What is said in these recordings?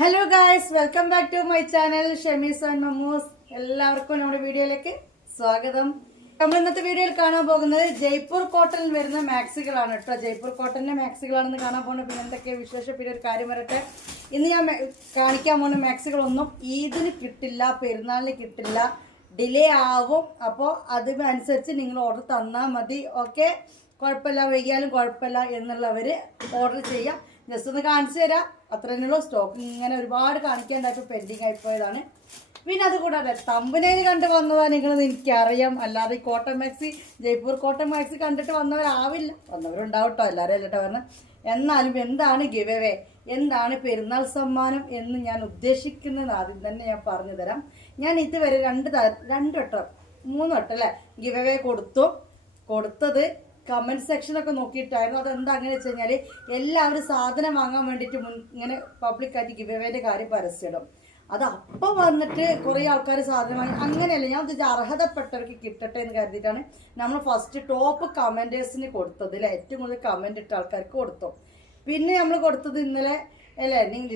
Hello guys, welcome back to my channel Shemees and Mammoos. എല്ലാവർക്കും നമ്മുടെ വീഡിയോയിലേക്ക് സ്വാഗതം. നമ്മൾ ഇന്നത്തെ വീഡിയോയിൽ കാണാൻ പോകുന്നത് ജയ്പൂർ കോട്ടണിൽ വരുന്ന മാക്സികളാണ് കേട്ടോ. ജയ്പൂർ കോട്ടണിന്റെ മാക്സികളാണെന്ന് കാണാൻ പോകുന്നത്. പിന്നെ എന്തൊക്കെ വിശേഷം, പിന്നെ ഒരു കാര്യം വരട്ടെ. ഇന്ന് ഞാൻ കാണിക്കാൻ പോകുന്ന മാക്സികളൊന്നും ഈദിന് കിട്ടില്ല, പെരുന്നാളിന് കിട്ടില്ല, ഡിലേ ആവും. അപ്പോൾ അതിനനുസരിച്ച് നിങ്ങൾ ഓർഡർ തന്നാൽ മതി. ഓക്കെ, കുഴപ്പമില്ല, വൈകിയാലും കുഴപ്പമില്ല എന്നുള്ളവർ ഓർഡർ ചെയ്യാം. ജസ്റ്റ് ഒന്ന് കാണിച്ചു തരാം, അത്ര തന്നെയുള്ളൂ. സ്റ്റോക്ക് ഇങ്ങനെ ഒരുപാട് കാണിക്കാണ്ടായിട്ട് പെൻഡിങ് ആയിപ്പോയതാണ്. പിന്നെ അതുകൂടാതെ തമ്പനയിൽ കണ്ട് വന്നതാണ് നിങ്ങളെന്ന് എനിക്കറിയാം. അല്ലാതെ ഈ cotton maxi, Jaipur cotton maxi കണ്ടിട്ട് വന്നവരാവില്ല. വന്നവരുണ്ടാവും കേട്ടോ, എല്ലാവരും അല്ലട്ടോ പറഞ്ഞത്. എന്നാലും എന്താണ് ഗിവ് അവേ, എന്താണ് പെരുന്നാൾ സമ്മാനം എന്ന് ഞാൻ ഉദ്ദേശിക്കുന്നത് ആദ്യം തന്നെ ഞാൻ പറഞ്ഞു തരാം. ഞാൻ ഇതുവരെ രണ്ട് വട്ടം 3 വട്ടം അല്ലേ ഗിവ് അവേ കൊടുത്തത് കമന്റ് സെക്ഷനൊക്കെ നോക്കിയിട്ടായിരുന്നു. അതെന്താ അങ്ങനെ വെച്ച് കഴിഞ്ഞാൽ എല്ലാവരും സാധനം വാങ്ങാൻ വേണ്ടിയിട്ട് ഇങ്ങനെ പബ്ലിക്കായിട്ട് ഗിവ് അവേന്റെ കാര്യം പരസ്യമിടും. അത് അപ്പം വന്നിട്ട് കുറേ ആൾക്കാർ സാധനം വാങ്ങി. അങ്ങനെയല്ല, ഞാൻ ഇത് അർഹതപ്പെട്ടവർക്ക് കിട്ടട്ടെ എന്ന് കരുതിയിട്ടാണ് നമ്മൾ ഫസ്റ്റ് ടോപ്പ് കമന്റേഴ്സിന് കൊടുത്തത് അല്ലേ. ഏറ്റവും കൂടുതൽ കമന്റ് ഇട്ട ആൾക്കാർക്ക് കൊടുത്തു. പിന്നെ നമ്മൾ കൊടുത്തത് ഇന്നലെ അല്ലേ, നിങ്ങൾ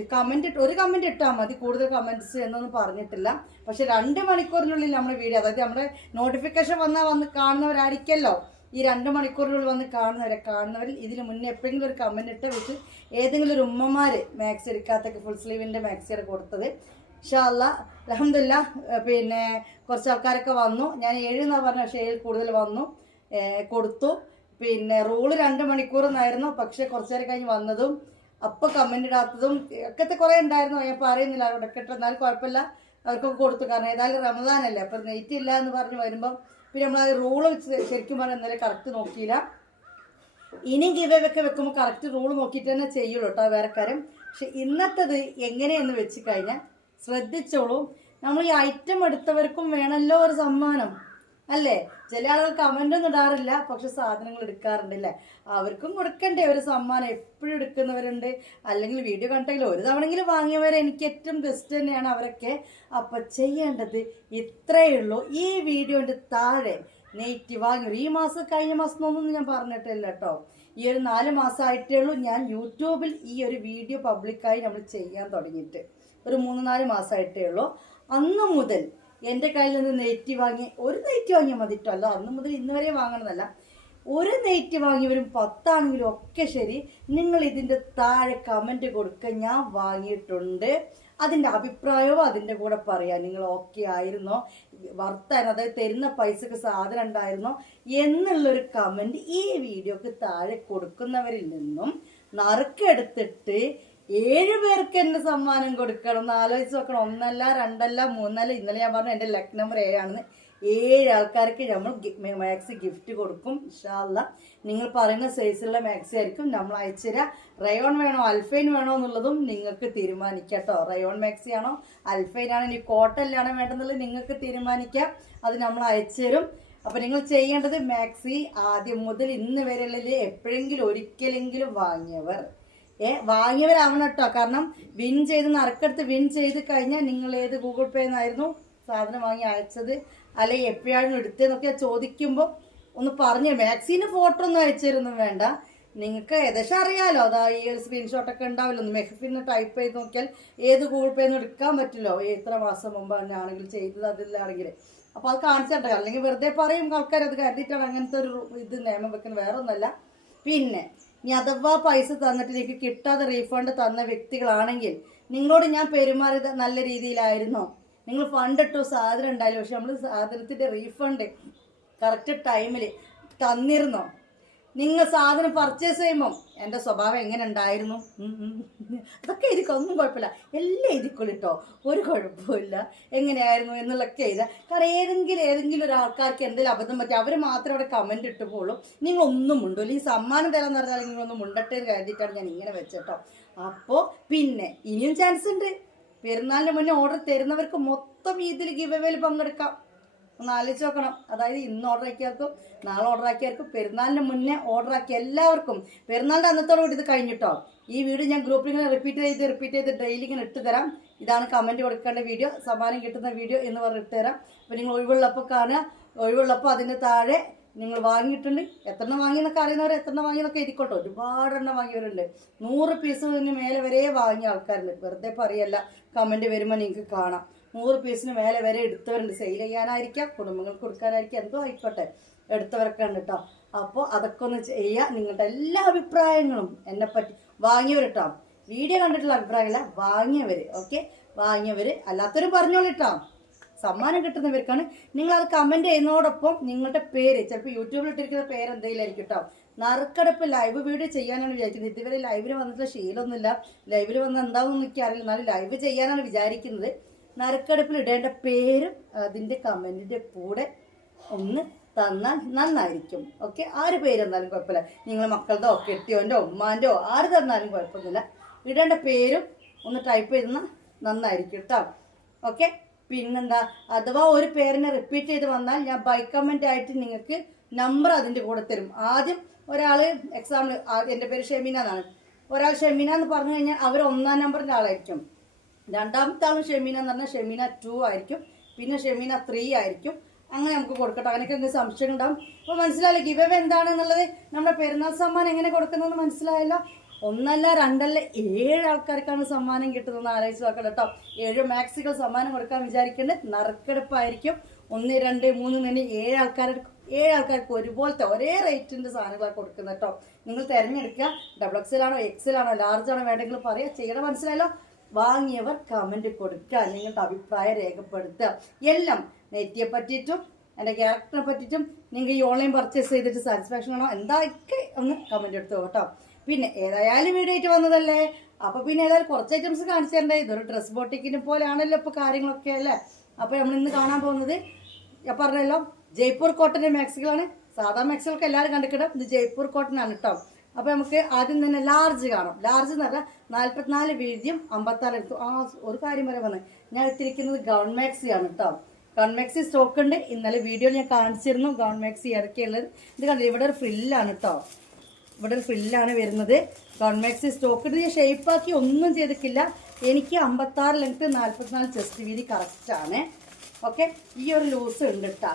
ഒരു കമന്റ് ഇട്ടാൽ മതി, കൂടുതൽ കമന്റ്സ് എന്നൊന്നും പറഞ്ഞിട്ടില്ല. പക്ഷെ 2 മണിക്കൂറിനുള്ളിൽ നമ്മുടെ വീഡിയോ, അതായത് നമ്മുടെ നോട്ടിഫിക്കേഷൻ വന്ന് കാണുന്നവരായിരിക്കല്ലോ ഈ 2 മണിക്കൂറിനുള്ളിൽ വന്ന് കാണുന്നവരിൽ ഇതിന് മുന്നേ എപ്പോഴെങ്കിലും ഒരു കമന്റ് ഇട്ട് വെച്ച് ഏതെങ്കിലും ഒരു ഉമ്മമാര് മാക്സി എടുക്കാത്തൊക്കെ ഫുൾ സ്ലീവിന്റെ മാക്സിയാണ് കൊടുത്തത്. ഇൻഷാ അല്ലാഹ് അൽഹംദുലില്ലാഹ്. പിന്നെ കുറച്ച് ആൾക്കാരൊക്കെ വന്നു. ഞാൻ 7 എന്നാ പറഞ്ഞ, പക്ഷേ 7 കൂടുതൽ വന്നു, കൊടുത്തു. പിന്നെ റൂള് 2 മണിക്കൂർ എന്നായിരുന്നു, പക്ഷെ കുറച്ചു നേരം കഴിഞ്ഞ് വന്നതും അപ്പോൾ കമന്റ് ഇടാത്തതും ഒക്കെ കുറേ ഉണ്ടായിരുന്നു. ഞാൻ പറയുന്നില്ല അവരോടൊക്കെ ഇട്ട്, എന്നാലും കുഴപ്പമില്ല, അവർക്കൊക്കെ കൊടുത്തു. കാരണം ഏതായാലും റമദാനല്ലേ, അപ്പം നെയ്റ്റ് ഇല്ല എന്ന് പറഞ്ഞ് വരുമ്പം പിന്നെ നമ്മൾ ആ റൂള് ശരിക്കും പറഞ്ഞാൽ ഇന്നലെ കറക്റ്റ് നോക്കിയില്ല. ഇനി ഗിവ് അവേ ഒക്കെ വെക്കുമ്പോൾ കറക്റ്റ് റൂള് നോക്കിയിട്ട് തന്നെ ചെയ്യുള്ളൂ കേട്ടോ വേറെ കാര്യം. പക്ഷെ ഇന്നത്തേത് എങ്ങനെയെന്ന് വെച്ച് കഴിഞ്ഞാൽ ശ്രദ്ധിച്ചോളൂ. നമ്മൾ ഈ ഐറ്റം എടുത്തവർക്കും വേണമല്ലോ ഒരു സമ്മാനം അല്ലേ. ചില ആളുകൾ കമന്റ് ഒന്നും ഇടാറില്ല, പക്ഷെ സാധനങ്ങൾ എടുക്കാറുണ്ട് അല്ലേ. അവർക്കും കൊടുക്കണ്ടേ ഒരു സമ്മാനം. എപ്പോഴും എടുക്കുന്നവരുണ്ട്, അല്ലെങ്കിൽ വീഡിയോ കണ്ടെങ്കിലും ഒരു തവണെങ്കിലും വാങ്ങിയവരെ എനിക്ക് ഏറ്റവും ബെസ്റ്റ് തന്നെയാണ് അവരൊക്കെ. അപ്പൊ ചെയ്യേണ്ടത് ഇത്രയേ ഉള്ളൂ. ഈ വീഡിയോന്റെ താഴെ നെയ്റ്റ് വാങ്ങിയവർ, ഈ മാസം കഴിഞ്ഞ മാസം ഒന്നും ഞാൻ പറഞ്ഞിട്ടില്ല കേട്ടോ, ഈ ഒരു 4 മാസമായിട്ടേ ഉള്ളൂ ഞാൻ യൂട്യൂബിൽ ഈ ഒരു വീഡിയോ പബ്ലിക്കായി നമ്മൾ ചെയ്യാൻ തുടങ്ങിയിട്ട്. ഒരു 3-4 മാസമായിട്ടേ ഉള്ളൂ. അന്ന് മുതൽ എൻ്റെ കയ്യിൽ നിന്ന് നെയ്റ്റ് വാങ്ങി, ഒരു നെയ്റ്റ് വാങ്ങിയാൽ മതിട്ടോ, അല്ല അന്ന് മുതൽ ഇന്ന് വരെ വാങ്ങണമെന്നല്ല, ഒരു നെയ്റ്റ് വാങ്ങിയവരും 10 ആണെങ്കിലും ഒക്കെ ശരി, നിങ്ങൾ ഇതിൻ്റെ താഴെ കമൻറ്റ് കൊടുക്കുക, ഞാൻ വാങ്ങിയിട്ടുണ്ട്, അതിൻ്റെ അഭിപ്രായവും അതിൻ്റെ കൂടെ പറയാം. നിങ്ങൾ ഓക്കെ ആയിരുന്നോ, വർത്താനോ, അതായത് തരുന്ന പൈസക്ക് സാധനം ഉണ്ടായിരുന്നോ എന്നുള്ളൊരു കമൻറ്റ് ഈ വീഡിയോക്ക് താഴെ കൊടുക്കുന്നവരിൽ നിന്നും നറുക്കെടുത്തിട്ട് 7 പേർക്ക് എന്നെ സമ്മാനം കൊടുക്കണം എന്ന് ആലോചിച്ച് നോക്കണം. 1 അല്ല 2 അല്ല 3 അല്ല. ഇന്നലെ ഞാൻ പറഞ്ഞു എൻ്റെ ലക്ക് നമ്പർ 7 ആണെന്ന്. 7 ആൾക്കാർക്ക് നമ്മൾ മാക്സി ഗിഫ്റ്റ് കൊടുക്കും ഇൻഷാ അല്ലാഹ്. നിങ്ങൾ പറയുന്ന സൈസുള്ള മാക്സി ആയിരിക്കും നമ്മൾ അയച്ചു തരാം. റയോൺ വേണോ അൽഫൈൻ വേണോ എന്നുള്ളതും നിങ്ങൾക്ക് തീരുമാനിക്കാം കേട്ടോ. റയോൺ മാക്സി ആണോ അൽഫൈൻ ആണോ ഇനി കോട്ടണിലാണോ വേണ്ടെന്നുള്ളത് നിങ്ങൾക്ക് തീരുമാനിക്കാം. അത് നമ്മൾ അയച്ചു തരും. അപ്പം നിങ്ങൾ ചെയ്യേണ്ടത് മാക്സി ആദ്യം മുതൽ ഇന്ന് വരെയുള്ളിൽ എപ്പോഴെങ്കിലും ഒരിക്കലെങ്കിലും വാങ്ങിയവരാവണം കേട്ടോ. കാരണം വിൻ ചെയ്ത് നറുക്കെടുത്ത് വിൻ ചെയ്ത് കഴിഞ്ഞാൽ നിങ്ങൾ ഏത് ഗൂഗിൾ പേ എന്നായിരുന്നു സാധനം വാങ്ങി അയച്ചത്, അല്ലെങ്കിൽ എപ്പോഴാണ് എടുത്തതെന്നൊക്കെ ചോദിക്കുമ്പോൾ ഒന്ന് പറഞ്ഞു. മാക്സിന് ഫോട്ടോ ഒന്നും അയച്ചുതരൊന്നും വേണ്ട, നിങ്ങൾക്ക് ഏകദേശം അറിയാലോ. അതാ ഈ ഒരു സ്ക്രീൻഷോട്ടൊക്കെ ഉണ്ടാവില്ലോ. മെഹഫിന്ന് ടൈപ്പ് ചെയ്ത് നോക്കിയാൽ ഏത് ഗൂഗിൾ പേ ഒന്നും എടുക്കാൻ പറ്റില്ലോ, എത്ര മാസം മുമ്പ് തന്നെ ആണെങ്കിൽ ചെയ്തത് അതിലാണെങ്കിൽ. അപ്പോൾ അത് കാണിച്ചിട്ടോ, അല്ലെങ്കിൽ വെറുതെ പറയും ആൾക്കാർ, അത് കരുതിയിട്ടാണ് അങ്ങനത്തെ ഒരു ഇത് നിയമം വെക്കുന്നത്, വേറെ ഒന്നല്ല. പിന്നെ ഇനി അഥവാ പൈസ തന്നിട്ട് എനിക്ക് കിട്ടാതെ റീഫണ്ട് തന്ന വ്യക്തികളാണെങ്കിൽ നിങ്ങളോട് ഞാൻ പെരുമാറിയത് നല്ല രീതിയിലായിരുന്നോ? നിങ്ങൾ ഫണ്ട് ഇട്ടോ, സാധനം ഉണ്ടായില്ല, പക്ഷെ നമ്മൾ സാധനത്തിൻ്റെ റീഫണ്ട് കറക്റ്റ് ടൈമിൽ തന്നിരുന്നോ? നിങ്ങൾ സാധനം പർച്ചേസ് ചെയ്യുമ്പോൾ എൻ്റെ സ്വഭാവം എങ്ങനെ ഉണ്ടായിരുന്നു, അതൊക്കെ എഴുതിക്കോ, ഒന്നും കുഴപ്പമില്ല, എല്ലാം എഴുതിക്കൊള്ളിട്ടോ, ഒരു കുഴപ്പമില്ല, എങ്ങനെയായിരുന്നു എന്നുള്ളതൊക്കെ എഴുതാം. കാരണം ഏതെങ്കിലും ഒരാൾക്കാർക്ക് എന്തെങ്കിലും അബദ്ധം പറ്റി അവർ മാത്രമേ അവിടെ കമൻറ്റ് ഇട്ട് പോകുള്ളൂ. നിങ്ങളൊന്നും മുണ്ടല്ലോ. ഈ സമ്മാനം തരാമെന്ന് പറഞ്ഞാൽ നിങ്ങളൊന്നും മുണ്ടട്ടെ എന്ന് കരുതിയിട്ടാണ് ഞാൻ ഇങ്ങനെ വെച്ചേട്ടോ. അപ്പോൾ പിന്നെ ഇനിയും ചാൻസ് ഉണ്ട്. പെരുന്നാളിന് മുന്നേ ഓർഡർ തരുന്നവർക്ക് മൊത്തം ഇതിൽ ഗിവ് അവേയിൽ പങ്കെടുക്കാം. ഒന്ന് ആലോചിച്ച് നോക്കണം. അതായത് ഇന്ന് ഓർഡർ ആക്കിയവർക്കും നാളെ ഓർഡർ ആക്കിയവർക്കും പെരുന്നാളിന് മുന്നേ ഓർഡർ ആക്കിയ എല്ലാവർക്കും പെരുന്നാളിൻ്റെ അന്നത്തോടുകൂടി ഇത് കഴിഞ്ഞിട്ടോ. ഈ വീഡിയോ ഞാൻ ഗ്രൂപ്പിൽ ഇങ്ങനെ റിപ്പീറ്റ് ചെയ്ത് ഡെയിലി ഇങ്ങനെ ഇട്ട് തരാം. ഇതാണ് കമൻറ്റ് കൊടുക്കേണ്ട വീഡിയോ, സമ്മാനം കിട്ടുന്ന വീഡിയോ എന്ന് പറഞ്ഞ് ഇട്ട് തരാം. അപ്പോൾ നിങ്ങൾ ഒഴിവുള്ളപ്പോൾ കാണുക, ഒഴിവുള്ളപ്പോൾ അതിൻ്റെ താഴെ നിങ്ങൾ വാങ്ങിയിട്ടുണ്ട്. എത്രണ്ണം വാങ്ങിയെന്നൊക്കെ അറിയുന്നവർ എത്രണ്ണം വാങ്ങിയെന്നൊക്കെ എഴുതിക്കോട്ടെ. ഒരുപാടെണ്ണം വാങ്ങിയവരുണ്ട്. 100 പീസിന് മേലെ വരെ വാങ്ങിയ ആൾക്കാരുണ്ട്. വെറുതെ പറയല്ല, കമൻറ്റ് വരുമ്പോൾ നിങ്ങൾക്ക് കാണാം. 100 പീസിന് മേലെ വരെ എടുത്തവരുണ്ട്. സെയിൽ ചെയ്യാനായിരിക്കാം, കുടുംബങ്ങൾക്ക് കൊടുക്കാനായിരിക്കാം, എന്തോ ആയിക്കോട്ടെ, എടുത്തവരൊക്കെ ഉണ്ട് കേട്ടോ. അപ്പോൾ അതൊക്കെ ഒന്ന് ചെയ്യുക. നിങ്ങളുടെ എല്ലാ അഭിപ്രായങ്ങളും എന്നെപ്പറ്റി വാങ്ങിയവർ വീഡിയോ കണ്ടിട്ടുള്ള അഭിപ്രായമില്ല, വാങ്ങിയവർ. ഓക്കെ, വാങ്ങിയവർ അല്ലാത്തവരും പറഞ്ഞോളിട്ടോ. സമ്മാനം കിട്ടുന്നവർക്കാണ്. നിങ്ങളത് കമൻറ്റ് ചെയ്യുന്നതോടൊപ്പം നിങ്ങളുടെ പേര്, ചിലപ്പോൾ യൂട്യൂബിൽ ഇട്ടിരിക്കുന്ന പേര് എന്തെങ്കിലും ആയിരിക്കും കേട്ടോ. നറുക്കെടുപ്പ് ലൈവ് വീഡിയോ ചെയ്യാനാണ് വിചാരിക്കുന്നത്. ഇതുവരെ ലൈവിന് വന്നിട്ടുള്ള ശീലമൊന്നുമില്ല. ലൈവിൽ വന്ന് എന്താണെന്ന് എനിക്ക് അറിയില്ല, എന്നാലും ലൈവ് ചെയ്യാനാണ് വിചാരിക്കുന്നത്. നറുക്കെടുപ്പിൽ ഇടേണ്ട പേരും അതിൻ്റെ കമൻറ്റിൻ്റെ കൂടെ ഒന്ന് തന്നാൽ നന്നായിരിക്കും. ഓക്കെ, ആര് പേര് തന്നാലും കുഴപ്പമില്ല. നിങ്ങൾ മക്കളുടെ കെട്ടിയോൻ്റെ ഉമ്മാൻ്റെ ആര് തന്നാലും കുഴപ്പമൊന്നുമില്ല. ഇടേണ്ട പേരും ഒന്ന് ടൈപ്പ് ചെയ്തെന്നാൽ നന്നായിരിക്കും കേട്ടോ. ഓക്കെ, പിന്നെന്താ, അഥവാ ഒരു പേരിനെ റിപ്പീറ്റ് ചെയ്ത് വന്നാൽ ഞാൻ ബൈ കമൻ്റ് ആയിട്ട് നിങ്ങൾക്ക് നമ്പർ അതിൻ്റെ കൂടെ തരും. ആദ്യം ഒരാൾ എക്സാമ്പിൾ എൻ്റെ പേര് ഷെമീന എന്നാണ്. ഒരാൾ ഷെമീന എന്ന് പറഞ്ഞു കഴിഞ്ഞാൽ അവർ 1ാം നമ്പറിൻ്റെ ആളായിരിക്കും. രണ്ടാമത്തെ ആളും ഷെമീന എന്ന് പറഞ്ഞാൽ ഷെമീന 2 ആയിരിക്കും. പിന്നെ ഷെമീന 3 ആയിരിക്കും. അങ്ങനെ നമുക്ക് കൊടുക്കട്ടെ. അങ്ങനെയൊക്കെ നിങ്ങൾക്ക് സംശയം ഉണ്ടാവും. അപ്പോൾ മനസ്സിലായല്ലോ ഗിവ് അവേ എന്താണെന്നുള്ളത്. നമ്മുടെ പെരുന്നാൾ സമ്മാനം എങ്ങനെ കൊടുക്കുന്നതെന്ന് മനസ്സിലായല്ലോ. 1 അല്ല 2 അല്ല 7 ആൾക്കാർക്കാണ് സമ്മാനം കിട്ടുന്നതെന്ന് ആലോചിച്ച് നോക്കണം കേട്ടോ. 7 മാക്സികൾ സമ്മാനം കൊടുക്കാൻ വിചാരിക്കേണ്ടത് നറുക്കെടുപ്പായിരിക്കും. 1, 2, 3 തന്നെ 7 ആൾക്കാർക്ക് ഒരുപോലത്തെ ഒരേ റേറ്റിൻ്റെ സാധനങ്ങളാണ് കൊടുക്കുന്നത് കേട്ടോ. നിങ്ങൾ തിരഞ്ഞെടുക്കുക. XXL ആണോ XL ആണോ ലാർജ് ആണോ വേണ്ടെങ്കിൽ പറയുക. ചെയ്യണം, മനസ്സിലായല്ലോ. വാങ്ങിയവർ കമൻറ്റ് കൊടുക്കുക, നിങ്ങളുടെ അഭിപ്രായം രേഖപ്പെടുത്തുക. എല്ലാം നെറ്റിയെ പറ്റിയിട്ടും എൻ്റെ ക്യാരക്ടറിനെ പറ്റിയിട്ടും നിങ്ങൾ ഈ ഓൺലൈൻ പർച്ചേസ് ചെയ്തിട്ട് സാറ്റിസ്ഫാക്ഷൻ ആണോ എന്തായൊക്കെ ഒന്ന് കമൻറ്റ് എടുത്തു കേട്ടോ. പിന്നെ ഏതായാലും വീഡിയോ ആയിട്ട് വന്നതല്ലേ, അപ്പോൾ പിന്നെ ഏതായാലും കുറച്ച് ഐറ്റംസ് കാണിച്ചു തരണ്ടേ. ഇതൊരു ഡ്രസ് ബോട്ടിക്കിനെ പോലെയാണല്ലോ ഇപ്പോൾ കാര്യങ്ങളൊക്കെ അല്ലേ. അപ്പോൾ നമ്മൾ ഇന്ന് കാണാൻ പോകുന്നത് ഞാൻ പറഞ്ഞല്ലോ ജയ്പൂർ കോട്ടൻ്റെ മാക്സികളാണ്. സാധാ മാക്സികളൊക്കെ എല്ലാവരും കണ്ടിട്ടും ഇത് ജയ്പൂർ കോട്ടൺ ആണ് കേട്ടോ. അപ്പോൾ നമുക്ക് ആദ്യം തന്നെ ലാർജ് കാണാം. ലാർജ് എന്ന് പറഞ്ഞാൽ 44 വീതിയും 56 എടുത്തു. ഒരു കാര്യം പറയാൻ വന്നത്, ഞാൻ ഇട്ടിരിക്കുന്നത് ഗൗൺ മാക്സി ആണ് കേട്ടോ. ഗൗൺ മാക്സി സ്റ്റോക്ക് ഉണ്ട്. ഇന്നലെ വീഡിയോയിൽ ഞാൻ കാണിച്ചിരുന്നു ഗൗൺ മാക്സി ഏതൊക്കെയുള്ളത്. ഇത് കണ്ടില്ല, ഇവിടെ ഒരു ഫ്രില്ലാണ് കേട്ടോ. ഇവിടെ ഒരു ഫ്രില്ലാണ് വരുന്നത്. ഗൗൺ മാക്സി സ്റ്റോക്ക് ഉണ്ട്. ഞാൻ ഷേപ്പാക്കി ഒന്നും ചെയ്തിട്ടില്ല. എനിക്ക് 56 ലെങ്ത്ത് 44 ചെസ്റ്റ് വീതി കറക്റ്റാണ്. ഓക്കെ, ഈ ഒരു ലൂസ് ഉണ്ട് കേട്ടോ.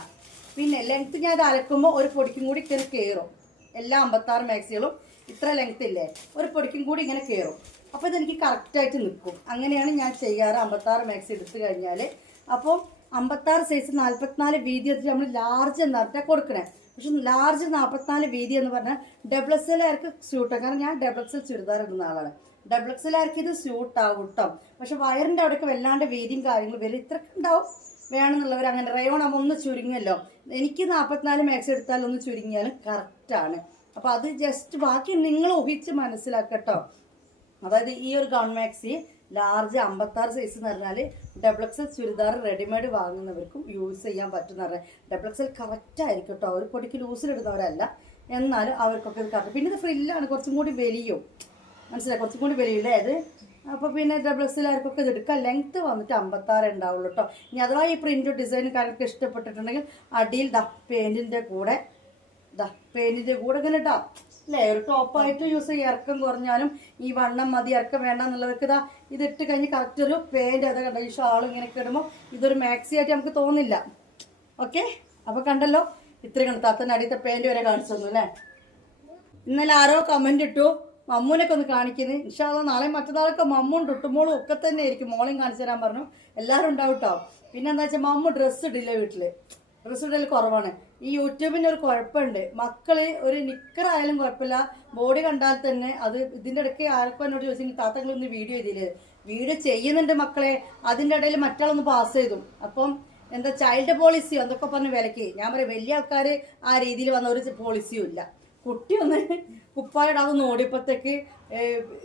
പിന്നെ ലെങ്ത്ത് ഞാൻ ഇത് അലക്കുമ്പോൾ ഒരു പൊടിക്കും കൂടി കയറും. എല്ലാ 56 മാക്സികളും ഇത്ര ലെങ്ത്ത് ഇല്ലേ, ഒരു പൊടിക്കും കൂടി ഇങ്ങനെ കയറും. അപ്പോൾ ഇതെനിക്ക് കറക്റ്റായിട്ട് നിൽക്കും. അങ്ങനെയാണ് ഞാൻ ചെയ്യാറ് 56 മാക്സി എടുത്തു കഴിഞ്ഞാൽ. അപ്പോൾ 56 സൈസ് 44 വീതി വെച്ചിട്ട് നമ്മൾ ലാർജ് എന്ന് പറഞ്ഞാൽ കൊടുക്കണേ. പക്ഷെ ലാർജ് 44 വീതി എന്ന് പറഞ്ഞാൽ XXL ആർക്ക് സ്യൂട്ടാണ്. കാരണം ഞാൻ XXL ചുരിദാർ ഇടുന്ന ആളാണ്. XXL ആർക്ക് ഇത് സ്യൂട്ടാവും കേട്ടോ. പക്ഷെ വയറിൻ്റെ അവിടെയൊക്കെ വല്ലാണ്ട് വീതിയും കാര്യങ്ങളും വരും. ഇത്രയൊക്കെ ഉണ്ടാവും. വേണമെന്നുള്ളവർ അങ്ങനെ റയോൺ ആകുമ്പോൾ ഒന്ന് ചുരുങ്ങല്ലോ. എനിക്ക് 44 മാക്സി എടുത്താൽ ഒന്ന് ചുരുങ്ങിയാലും കറക്റ്റാണ്. അപ്പോൾ അത് ജസ്റ്റ് ബാക്കി നിങ്ങൾ ഊഹിച്ച് മനസ്സിലാക്കട്ടോ. അതായത് ഈ ഒരു ഗൗൺ മാക്സി ലാർജ് 56 സൈസ് എന്ന് പറഞ്ഞാൽ XXL ചുരിദാർ റെഡിമെയ്ഡ് വാങ്ങുന്നവർക്കും യൂസ് ചെയ്യാൻ പറ്റുന്ന പറഞ്ഞാൽ XXL കറക്റ്റായിരിക്കും കേട്ടോ. ഒരു പൊടിക്ക് ലൂസിലിടുന്നവരല്ല, എന്നാലും അവർക്കൊക്കെ ഇത് കറക്റ്റ്. പിന്നെ ഇത് ഫ്രില്ലാണ്, കുറച്ചും കൂടി വലിയും, മനസ്സിലായി, കുറച്ചും കൂടി വലിയില്ലേ അത്. അപ്പോൾ പിന്നെ XXL ആർക്കൊക്കെ ഇത് എടുക്കാം. ലെങ്ത്ത് വന്നിട്ട് 56 ഉണ്ടാവുള്ളൂ കേട്ടോ. ഇനി അഥവാ ഈ പ്രിൻറ്റും ഡിസൈനും കാര്യമൊക്കെ ഇഷ്ടപ്പെട്ടിട്ടുണ്ടെങ്കിൽ അടിയിൽ പെയിൻറ്റിൻ്റെ കൂടെ ഇങ്ങനെ ഇടാം അല്ലേ. ഒരു ടോപ്പായിട്ട് യൂസ് ചെയ്യുക. ഇറക്കം കുറഞ്ഞാലും ഈ വണ്ണം മതി, ഇറക്കം വേണ്ട എന്നുള്ളവർക്ക് ഇത് ഇട്ട് കഴിഞ്ഞ് കറക്റ്റ് ഒരു പെയിൻറ്റ് അത് കണ്ടോ. ഈ ഷാളും ഇങ്ങനെയൊക്കെ ഇടുമ്പോൾ ഇതൊരു മാക്സി ആയിട്ട് നമുക്ക് തോന്നില്ല. ഓക്കെ, അപ്പോൾ കണ്ടല്ലോ, ഇത്രയും കണ്ടു. താത്തൻ്റെ അടിയത്തെ പെയിൻറ്റ് വരെ കാണിച്ചു തന്നു അല്ലേ. ഇന്നലെ ആരോ കമൻറ്റ് ഇട്ടു മമ്മൂനൊക്കെ ഒന്ന് കാണിക്കുന്നത്. ഇൻഷാ അല്ലാഹ് നാളെ മറ്റന്നാളൊക്കെ മമ്മും ടുട്ടുമോളും ഒക്കെ തന്നെ ആയിരിക്കും. മോളെയും കാണിച്ചു തരാൻ പറഞ്ഞു. എല്ലാവരും ഉണ്ടാവും കേട്ടോ. പിന്നെ എന്താ വെച്ചാൽ മമ്മു ഡ്രസ്സ് ഇടില്ല, വീട്ടിൽ ഡ്രസ്സ് ഇടൽ കുറവാണ്. ഈ യൂട്യൂബിൻ്റെ ഒരു കുഴപ്പമുണ്ട്, മക്കള് ഒരു നിക്കറായാലും കുഴപ്പമില്ല, ബോഡി കണ്ടാൽ തന്നെ അത്. ഇതിൻ്റെ ഇടയ്ക്ക് ആർക്കും എന്നോട് ചോദിച്ചെങ്കിൽ താത്തങ്ങളൊന്ന് വീഡിയോ ചെയ്തില്ലേ. വീഡിയോ ചെയ്യുന്നുണ്ട് മക്കളെ, അതിൻ്റെ ഇടയിൽ മറ്റാളൊന്ന് പാസ് ചെയ്തു. അപ്പം എന്താ ചൈൽഡ് പോളിസിയോ എന്തൊക്കെ പറഞ്ഞ് വിലക്ക്. ഞാൻ പറയാം വലിയ ആൾക്കാർ ആ രീതിയിൽ വന്ന ഒരു പോളിസിയും ഇല്ല. കുട്ടി ഒന്ന് കുപ്പായിടാതൊന്ന് ഓടിയപ്പോഴത്തേക്ക്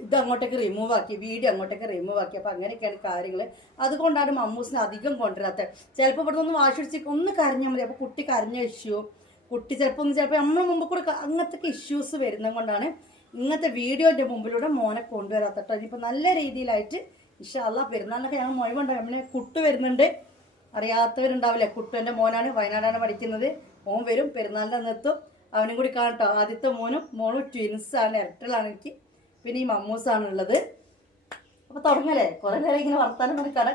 ഇത് അങ്ങോട്ടേക്ക് റിമൂവ് ആക്കി, വീഡിയോ അങ്ങോട്ടേക്ക് റിമൂവ് ആക്കി. അപ്പോൾ അങ്ങനെയൊക്കെയാണ് കാര്യങ്ങൾ. അതുകൊണ്ടാണ് മമ്മൂസിനെ അധികം കൊണ്ടുവരാത്തത്. ചിലപ്പോൾ ഇവിടെ നിന്ന് വാശി പിടിച്ച് ഒന്ന് കരഞ്ഞാൽ മതി. അപ്പോൾ കുട്ടി കരഞ്ഞ ഇഷ്യൂ, കുട്ടി ചിലപ്പോൾ നമ്മൾ മുമ്പ് കൂടെ അങ്ങനത്തെ ഇഷ്യൂസ് വരുന്നത് കൊണ്ടാണ് ഇങ്ങനത്തെ വീഡിയോൻ്റെ മുമ്പിലൂടെ മോനെ കൊണ്ടുവരാത്തട്ടോ. ഇനിയിപ്പോൾ നല്ല രീതിയിലായിട്ട് ഇൻഷാ അല്ലാഹ് പെരുന്നാളിനൊക്കെ ഞങ്ങൾ മൊഴിവുണ്ടാവും. നമ്മളെ കുട്ടു വരുന്നുണ്ട്, അറിയാത്തവരുണ്ടാവില്ലേ. കുട്ടു എൻ്റെ മോനാണ്, വയനാടാണ് പഠിക്കുന്നത്. മോൻ വരും, പെരുന്നാളിൻ്റെ അന്നെത്തും. അവനും കൂടി കാണട്ടോ. ആദ്യത്തെ മോളും ട്വിൻസാണ്, ഇരട്ടകളാണ് എനിക്ക്. പിന്നെ ഈ മമ്മൂസാണുള്ളത്. അപ്പോൾ തുടങ്ങല്ലേ, കുറേ നേരം ഇങ്ങനെ വർത്താനം പറഞ്ഞ് കട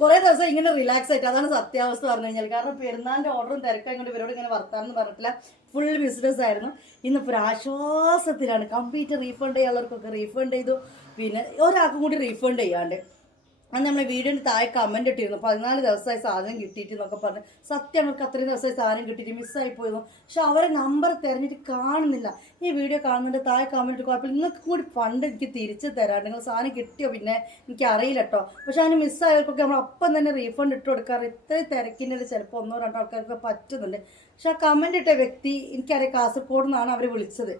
കുറേ ദിവസം ഇങ്ങനെ റിലാക്സ് ആയിട്ട്, അതാണ് സത്യാവസ്ഥ പറഞ്ഞു കഴിഞ്ഞാൽ. കാരണം പെരുന്നാളിൻ്റെ ഓർഡറും തിരക്കും ഇങ്ങോട്ട് ഇവരോട് ഇങ്ങനെ വർത്താനം പറഞ്ഞിട്ടില്ല, ഫുൾ ബിസിനസ് ആയിരുന്നു. ഇന്നിപ്പോൾ ഒരു ആശ്വാസത്തിലാണ്. കംപ്ലീറ്റ് റീഫണ്ട് ചെയ്യാനുള്ളവർക്കൊക്കെ റീഫണ്ട് ചെയ്തു, പിന്നെ ഒരാൾക്കും കൂടി റീഫണ്ട് ചെയ്യാണ്ട്. അന്ന് നമ്മൾ വീടിൻ്റെ താഴെ കമൻറ്റ് ഇട്ടിരുന്നു 14 ദിവസമായി സാധനം കിട്ടിയിട്ട് എന്നൊക്കെ പറഞ്ഞ്. സത്യം അവർക്ക് അത്രയും ദിവസമായി സാധനം കിട്ടിയിട്ട് മിസ്സായി പോയിരുന്നു. പക്ഷെ അവരെ നമ്പർ തിരഞ്ഞിട്ട് കാണുന്നില്ല. ഈ വീഡിയോ കാണുന്നതിൻ്റെ താഴെ കമൻറ്റ് കുഴപ്പമില്ല, നിങ്ങൾക്ക് കൂടി ഫണ്ട് എനിക്ക് തിരിച്ച് തരാം, നിങ്ങൾ സാധനം കിട്ടിയോ പിന്നെ എനിക്ക് അറിയില്ല കേട്ടോ. പക്ഷെ അതിന് മിസ്സായവർക്കൊക്കെ നമ്മൾ അപ്പം തന്നെ റീഫണ്ട് ഇട്ട് കൊടുക്കാറ്. ഇത്രയും തിരക്കിൻ്റെ ചിലപ്പോൾ 1-2 ആൾക്കാർക്ക് പറ്റുന്നുണ്ട്. പക്ഷെ ആ കമൻറ്റ് ഇട്ട വ്യക്തി എനിക്കറിയാം കാസർഗോഡ് നിന്നാണ് അവർ വിളിച്ചത്.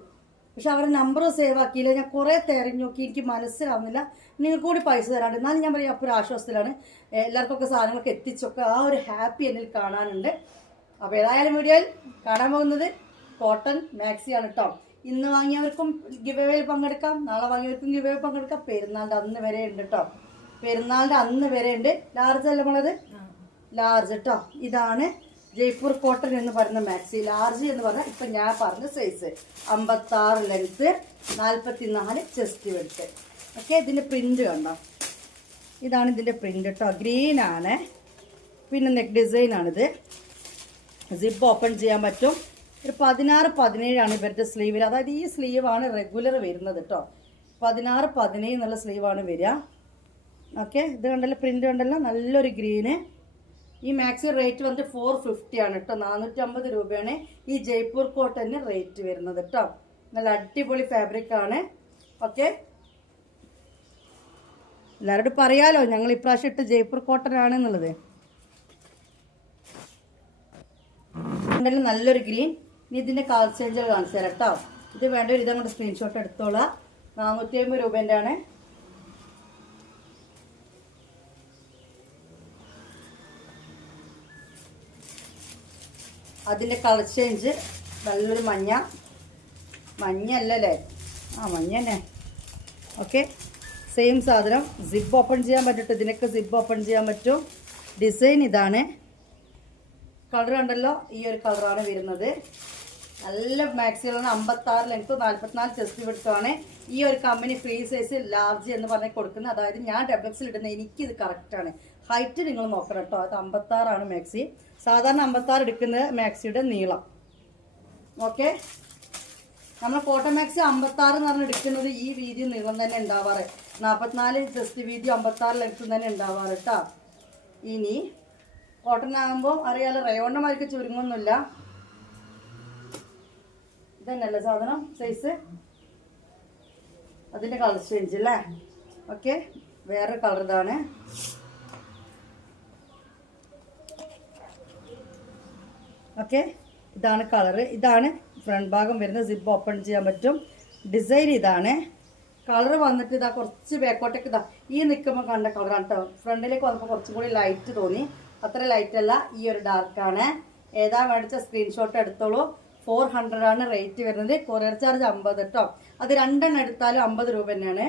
പക്ഷെ അവരുടെ നമ്പർ സേവ് ആക്കിയില്ല. ഞാൻ കുറേ തിരഞ്ഞു നോക്കി, എനിക്ക് മനസ്സിലാവുന്നില്ല. നിങ്ങൾക്ക് കൂടി പൈസ തരാണ്ട്. എന്നാലും ഞാൻ പറയാം, അപ്പോൾ ഒരു ആശ്വാസത്തിലാണ്. എല്ലാവർക്കൊക്കെ സാധനങ്ങളൊക്കെ എത്തിച്ചൊക്കെ ആ ഒരു ഹാപ്പി എന്നിൽ കാണാനുണ്ട്. അപ്പോൾ ഏതായാലും വീഡിയോയിൽ കാണാൻ പോകുന്നത് കോട്ടൺ മാക്സിയാണ് കേട്ടോ. ഇന്ന് വാങ്ങിയവർക്കും ഗിവ് അവേയിൽ പങ്കെടുക്കാം, നാളെ വാങ്ങിയവർക്കും ഗിവ് അവേ പങ്കെടുക്കാം. പെരുന്നാളിൻ്റെ അന്ന് വരെ ഉണ്ട് കേട്ടോ. പെരുന്നാളിൻ്റെ അന്ന് വരെ ഉണ്ട്. ലാർജ് അല്ല നമ്മളത്, ലാർജ് കേട്ടോ. ഇതാണ് ജയ്പൂർ കോട്ടൺ എന്ന് പറയുന്ന മാക്സി. ലാർജ് എന്ന് പറഞ്ഞാൽ ഇപ്പം ഞാൻ പറഞ്ഞ സൈസ് 56 ലെങ്ത്ത്, 44 ചെസ്റ്റ് വെടുത്ത്. ഓക്കെ, ഇതിൻ്റെ പ്രിൻ്റ് കണ്ടോ, ഇതാണ് ഇതിൻ്റെ പ്രിൻ്റ് കേട്ടോ. ഗ്രീനാണ്. പിന്നെ നെക്ക് ഡിസൈനാണിത്. സിപ്പ് ഓപ്പൺ ചെയ്യാൻ പറ്റും. ഒരു 16-17 ഇവരുടെ സ്ലീവിൽ. അതായത് ഈ സ്ലീവാണ് റെഗുലർ വരുന്നത് കേട്ടോ. 16-17 എന്നുള്ള സ്ലീവാണ് വരിക. ഓക്കെ, ഇത് കണ്ടല്ലോ, പ്രിൻ്റ് കണ്ടല്ലോ, നല്ലൊരു ഗ്രീന്. ഈ മാക്സി റേറ്റ് വന്നിട്ട് 450 ആണ് കേട്ടോ. 450 രൂപയാണ് ഈ ജയ്പൂർ കോട്ടന് റേറ്റ് വരുന്നത് കേട്ടോ. നല്ല അടിപൊളി ഫാബ്രിക് ആണ്. ഓക്കെ, എല്ലാവരോടും പറയാലോ ഞങ്ങൾ ഇപ്രാവശ്യം ഇട്ട് ജയ്പൂർ കോട്ടൺ ആണെന്നുള്ളത്. നല്ലൊരു ഗ്രീൻ. ഇനി ഇതിൻ്റെ കളർ ചേഞ്ചുകൾ കാണിച്ചു തരാം കേട്ടോ. ഇത് വേണ്ട ഒരു ഇതങ്ങോട്ട് സ്ക്രീൻഷോട്ട് എടുത്തോളാം. 450 രൂപേൻ്റെ ആണ്. അതിൻ്റെ കളർ ചേഞ്ച് നല്ലൊരു മഞ്ഞല്ലേ, മഞ്ഞ തന്നെ. ഓക്കെ, സെയിം സാധനം. സിപ്പ് ഓപ്പൺ ചെയ്യാൻ പറ്റും. ഇതിനൊക്കെ സിപ്പ് ഓപ്പൺ ചെയ്യാൻ പറ്റും. ഡിസൈൻ ഇതാണ്. കളർ കണ്ടല്ലോ, ഈ ഒരു കളറാണ് വരുന്നത്. നല്ല മാക്സിലാണ്. 56 ലെങ്ത്ത്, 44 ചെസ്റ്റ് വിഡ്ത്തുമാണ്. ഈ ഒരു കമ്പനി ഫ്രീ സൈസ് ലാർജ് എന്ന് പറഞ്ഞ് കൊടുക്കുന്നത്. അതായത് ഞാൻ ഡബിൾസിൽ ഇടുന്നത്, എനിക്കിത് കറക്റ്റാണ്. ഹൈറ്റ് നിങ്ങൾ നോക്കണം കേട്ടോ. അത് 56 മാക്സി. സാധാരണ 56 എടുക്കുന്നത് മാക്സിയുടെ നീളം. ഓക്കെ, നമ്മൾ കോട്ടൺ മാക്സി 56 എന്ന് പറഞ്ഞ് എടുക്കുന്നത് ഈ വീതി നീളം തന്നെ ഉണ്ടാവാറ്. 44 ചെസ്റ്റ് വീതി, 56 ലെങ്ത്ത് തന്നെ ഉണ്ടാവാറ് കേട്ടോ. ഇനി കോട്ടൺ ആകുമ്പോൾ അറിയാലോ, റയോണിൻ്റെ മാർക്ക് ചുരുങ്ങൊന്നുമില്ല. ഇതന്നെയല്ലേ സാധനം സൈസ്. അതിൻ്റെ കളർ ചേഞ്ച് അല്ലേ. ഓക്കെ, വേറെ കളർ ഇതാണ്. ഓക്കെ, ഇതാണ് കളറ്. ഇതാണ് ഫ്രണ്ട് ഭാഗം വരുന്നത്. സിപ്പ് ഓപ്പൺ ചെയ്യാൻ പറ്റും. ഡിസൈൻ ഇതാണ്. കളർ വന്നിട്ട് ഇതാ കുറച്ച് ബാക്കോട്ടേക്ക് ഇതാ ഈ നിൽക്കുമ്പോൾ കണ്ട കളറാണ് കേട്ടോ. ഫ്രണ്ടിലേക്ക് വന്നപ്പോൾ കുറച്ചും കൂടി ലൈറ്റ് തോന്നി. അത്ര ലൈറ്റ് അല്ല, ഈ ഒരു ഡാർക്കാണ്. ഏതാ മേടിച്ച സ്ക്രീൻഷോട്ട് എടുത്തോളൂ. 400 ആണ് റേറ്റ് വരുന്നത്. കൊറിയർ ചാർജ് 50 കേട്ടോ. അത് 2 എണ്ണം എടുത്താലും 50 രൂപ തന്നെയാണ്.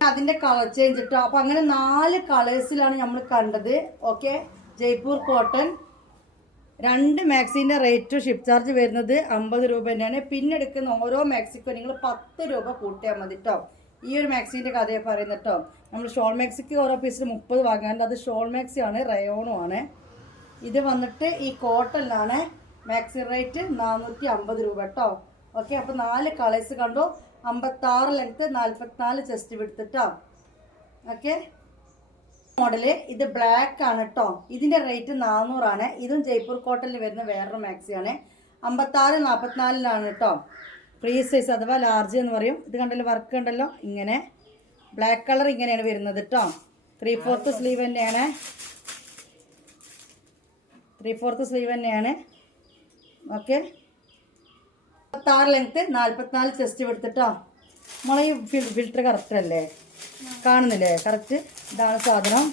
അതിൻ്റെ കളർ ചേഞ്ച് കേട്ടോ. അപ്പം അങ്ങനെ 4 കളേഴ്സിലാണ് നമ്മൾ കണ്ടത്. ഓക്കെ, ജയ്പൂർ കോട്ടൺ 2 മാക്സിൻ്റെ റേറ്റ് ഷിപ്പ് ചാർജ് വരുന്നത് 50 രൂപ തന്നെയാണ്. പിന്നെ എടുക്കുന്ന ഓരോ മാക്സിക്കും നിങ്ങൾ 10 രൂപ കൂട്ടിയാൽ മതി കേട്ടോ. ഈ ഒരു മാക്സിൻ്റെ കഥയെ പറയുന്നത് കേട്ടോ. നമ്മൾ ഷോൾ മാക്സിക്ക് ഓരോ പീസിൽ 30 വാങ്ങാറുണ്ട്. അത് ഷോൾ മാക്സി ആണ്, റയോണും ആണ്. ഇത് വന്നിട്ട് ഈ കോട്ടണിലാണ്. മാക്സി റേറ്റ് 450 രൂപ കേട്ടോ. ഓക്കെ, അപ്പോൾ 4 കളേഴ്സ് കണ്ടു. 56 ലെങ്ത്ത്, 44 ചെസ്റ്റ് വിടുത്തിട്ടോ. ഓക്കെ, മോഡല് ഇത് ബ്ലാക്ക് ആണ് കേട്ടോ. ഇതിന്റെ റേറ്റ് 400 ആണ്. ഇതും ജയ്പൂർ കോട്ടണിൽ വരുന്ന വേറൊരു മാക്സിയാണ്. 56-44 കേട്ടോ. ഫ്രീ സൈസ് അഥവാ ലാർജ് എന്ന് പറയും. ഇത് കണ്ടല്ലോ, വർക്ക് കണ്ടല്ലോ, ഇങ്ങനെ ബ്ലാക്ക് കളർ ഇങ്ങനെയാണ് വരുന്നത് കേട്ടോ. 3/4 സ്ലീവ് തന്നെയാണ്. 3/4 സ്ലീവ് തന്നെയാണ്. ഓക്കെ, 56 ലെങ്ത്ത്, 44 ചെസ്റ്റ് എടുത്തിട്ടോ. നമ്മളെ ഈ ഫിൽറ്റർ കറക്റ്റ് അല്ലേ, കാണുന്നില്ലേ? കറക്റ്റ് ഇതാണ് സാധനം.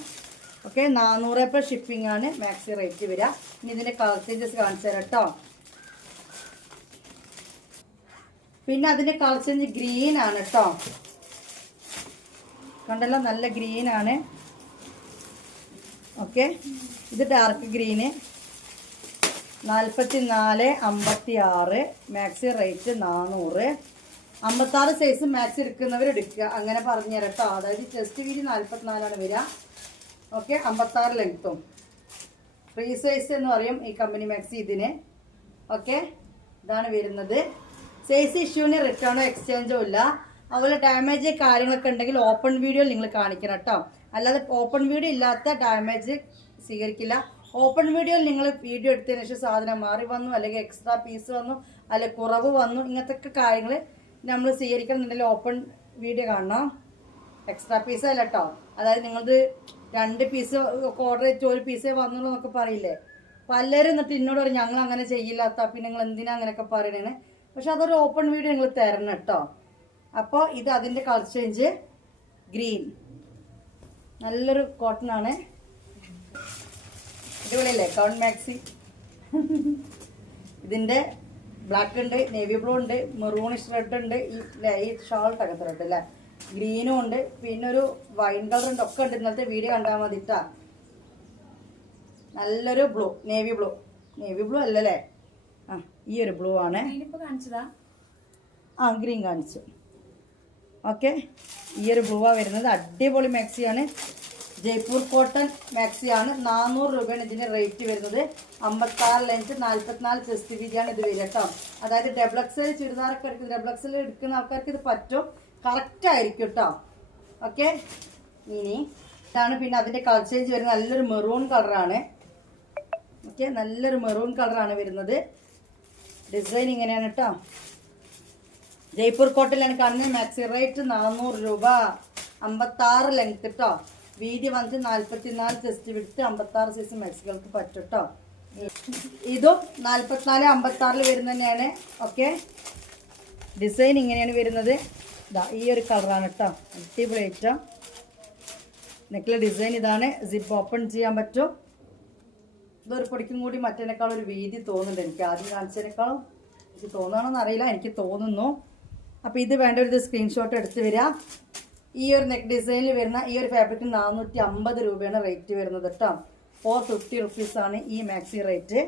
ഓക്കെ, 400 ഷിപ്പിംഗ് ആണ് മാക്സി റേറ്റ് വരിക. ഇനി ഇതിൻ്റെ കളർ ചേഞ്ചസ് കാണിച്ചു തരാം കേട്ടോ. പിന്നെ അതിൻ്റെ കളർ ചേഞ്ച് ഗ്രീൻ ആണ് കേട്ടോ. കണ്ടല്ലോ, നല്ല ഗ്രീൻ ആണ്. ഓക്കെ, ഇത് dark green. 44-56 maxi rate 400. 56 size maxi എടുക്കുന്നവർ എടുക്കുക, അങ്ങനെ പറഞ്ഞു തരാം കേട്ടോ. അതായത് ചെസ്റ്റ് വീതി 44 വരിക. ഓക്കെ, 56 ലെങ്ത്തും ഫ്രീ സൈസ് എന്ന് പറയും ഈ കമ്പനി മാക്സി ഇതിന്. ഓക്കെ, ഇതാണ് വരുന്നത്. സൈസ് ഇഷ്യൂവിന് റിട്ടേണോ എക്സ്ചേഞ്ചോ ഇല്ല. അതുപോലെ ഡാമേജ് കാര്യങ്ങളൊക്കെ ഉണ്ടെങ്കിൽ ഓപ്പൺ വീഡിയോ നിങ്ങൾ കാണിക്കണം കേട്ടോ. അല്ലാതെ ഓപ്പൺ വീഡിയോ ഇല്ലാത്ത ഡാമേജ് സ്വീകരിക്കില്ല. ഓപ്പൺ വീഡിയോയിൽ നിങ്ങൾ വീഡിയോ എടുത്തതിന് ശേഷം സാധനം മാറി വന്നു, അല്ലെങ്കിൽ എക്സ്ട്രാ പീസ് വന്നു, അല്ലെങ്കിൽ കുറവ് വന്നു, ഇങ്ങനത്തെ കാര്യങ്ങൾ നമ്മൾ സ്വീകരിക്കണമെന്നുണ്ടെങ്കിൽ ഓപ്പൺ വീഡിയോ കാണണം. എക്സ്ട്രാ പീസ് അല്ല കേട്ടോ. അതായത് നിങ്ങളത് 2 പീസ് ഓർഡർ ചെയ്തിട്ട് 1 പീസേ വന്നുള്ളൂ എന്നൊക്കെ പറയില്ലേ. പലരും എന്നിട്ട് എന്നോട് പറയും ഞങ്ങൾ അങ്ങനെ ചെയ്യില്ലാത്ത, പിന്നെ നിങ്ങൾ എന്തിനാ അങ്ങനെയൊക്കെ പറയണേന്ന്. പക്ഷെ അതൊരു ഓപ്പൺ വീഡിയോ നിങ്ങൾ തരണം കേട്ടോ. അപ്പോൾ ഇത് അതിൻ്റെ കളർ ചേഞ്ച് ഗ്രീൻ, നല്ലൊരു കോട്ടൺ ആണ്. ഇതുപോലെയല്ലേ കൗൺ മാക്സി. ഇതിൻ്റെ ബ്ലാക്ക് ഉണ്ട്, നേവി ബ്ലൂ ഉണ്ട്, മെറൂണിഷ് റെഡ് ഉണ്ട്, ഈ ഷാൾട്ട് അകത്ത് റെഡ് അല്ലേ, ഗ്രീനും ഉണ്ട്, പിന്നെ ഒരു വൈൻ കളർ ഉണ്ട്. ഒക്കെ ഉണ്ട്. ഇന്നത്തെ വീഡിയോ കണ്ടാൽ മതിട്ടാ. നല്ലൊരു ബ്ലൂ, നേവി ബ്ലൂ അല്ലല്ലേ, ആ ഈ ഒരു ബ്ലൂ ആണ്. ആ ഗ്രീൻ കാണിച്ചു. ഓക്കെ, ഈ ഒരു ബ്ലൂവാണ് വരുന്നത്. അടിപൊളി മാക്സിയാണ്, ജയ്പൂർ കോട്ടൺ മാക്സിയാണ്. 400 രൂപയാണ് ഇതിൻ്റെ റേറ്റ് വരുന്നത്. 56 ലെങ്ത്, 44 ചെസ്റ്റ് വീതിയാണ് ഇത് വരിക കേട്ടോ. അതായത് ഡബിൾ എക്സൽ ചുരിദാറൊക്കെ എടുക്കുന്നത്, ഡബിൾ എക്സൽ എടുക്കുന്ന ആൾക്കാർക്ക് ഇത് പറ്റും, കറക്റ്റ് ആയിരിക്കും കേട്ടോ. ഓക്കെ, ഇനി ഇതാണ് പിന്നെ അതിൻ്റെ കളർ ചേഞ്ച് വരുന്നത്. നല്ലൊരു മെറൂൺ കളറാണ്. ഓക്കെ, നല്ലൊരു മെറൂൺ കളറാണ് വരുന്നത്. ഡിസൈൻ ഇങ്ങനെയാണ് കേട്ടോ. ജയ്പൂർ കോട്ടണിലാണ് കാണുന്നത്. മാക്സി റേറ്റ് 400 രൂപ. 56 ലെങ്ത് കേട്ടോ. വീതി വന്നിട്ട് 44 ചെസ്റ്റ് വിട്ട് 56 സൈസ് മാക്സികൾക്ക് പറ്റും കേട്ടോ. ഇതും 44 56 വരുന്ന തന്നെയാണ്. ഓക്കെ, ഡിസൈൻ ഇങ്ങനെയാണ് വരുന്നത്. ഇതാ ഈ ഒരു കളറാണ് കേട്ടോ. അടിപൊളി ഐറ്റം. നെക്കിലെ ഡിസൈൻ ഇതാണ്. സിപ്പ് ഓപ്പൺ ചെയ്യാൻ പറ്റും. ഇതൊരു പൊടിക്കും കൂടി മറ്റേനേക്കാളും ഒരു വീതി തോന്നുന്നുണ്ട് എനിക്ക്. ആദ്യം കാണിച്ചതിനേക്കാളും എനിക്ക് തോന്നുകയാണെന്ന് അറിയില്ല, എനിക്ക് തോന്നുന്നു. അപ്പോൾ ഇത് വേണ്ട ഒരു സ്ക്രീൻഷോട്ട് എടുത്ത് വരിക. ഈ ഒരു നെക്ക് ഡിസൈനിൽ വരുന്ന ഈ ഒരു ഫാബ്രിക്കിന് 450 രൂപയാണ് റേറ്റ് വരുന്നത് കേട്ടോ. 450 റുപ്പീസാണ് ഈ മാക്സി റേറ്റ്.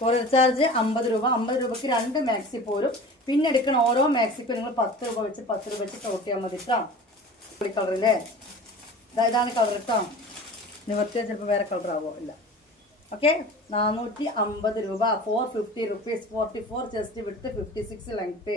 കൊറിയർ ചാർജ് 50 രൂപ. 50 രൂപയ്ക്ക് 2 മാക്സി പോരും. പിന്നെ എടുക്കുന്ന ഓരോ മാക്സിക്കും നിങ്ങൾ 10 രൂപ വെച്ച് ടോട്ട് ചെയ്യാൻ മതി കേട്ടോ. ഈ കളറില്ലേ, ഇതാണ് കളർ കേട്ടോ. നിവർത്തിയാൽ ചിലപ്പോൾ വേറെ കളർ ആവോ ഇല്ല. ഓക്കെ, 450 രൂപ. 450 റുപ്പീസ്. 44 ചെസ്റ്റ് വിട്ട് 56 ലെങ്ത്.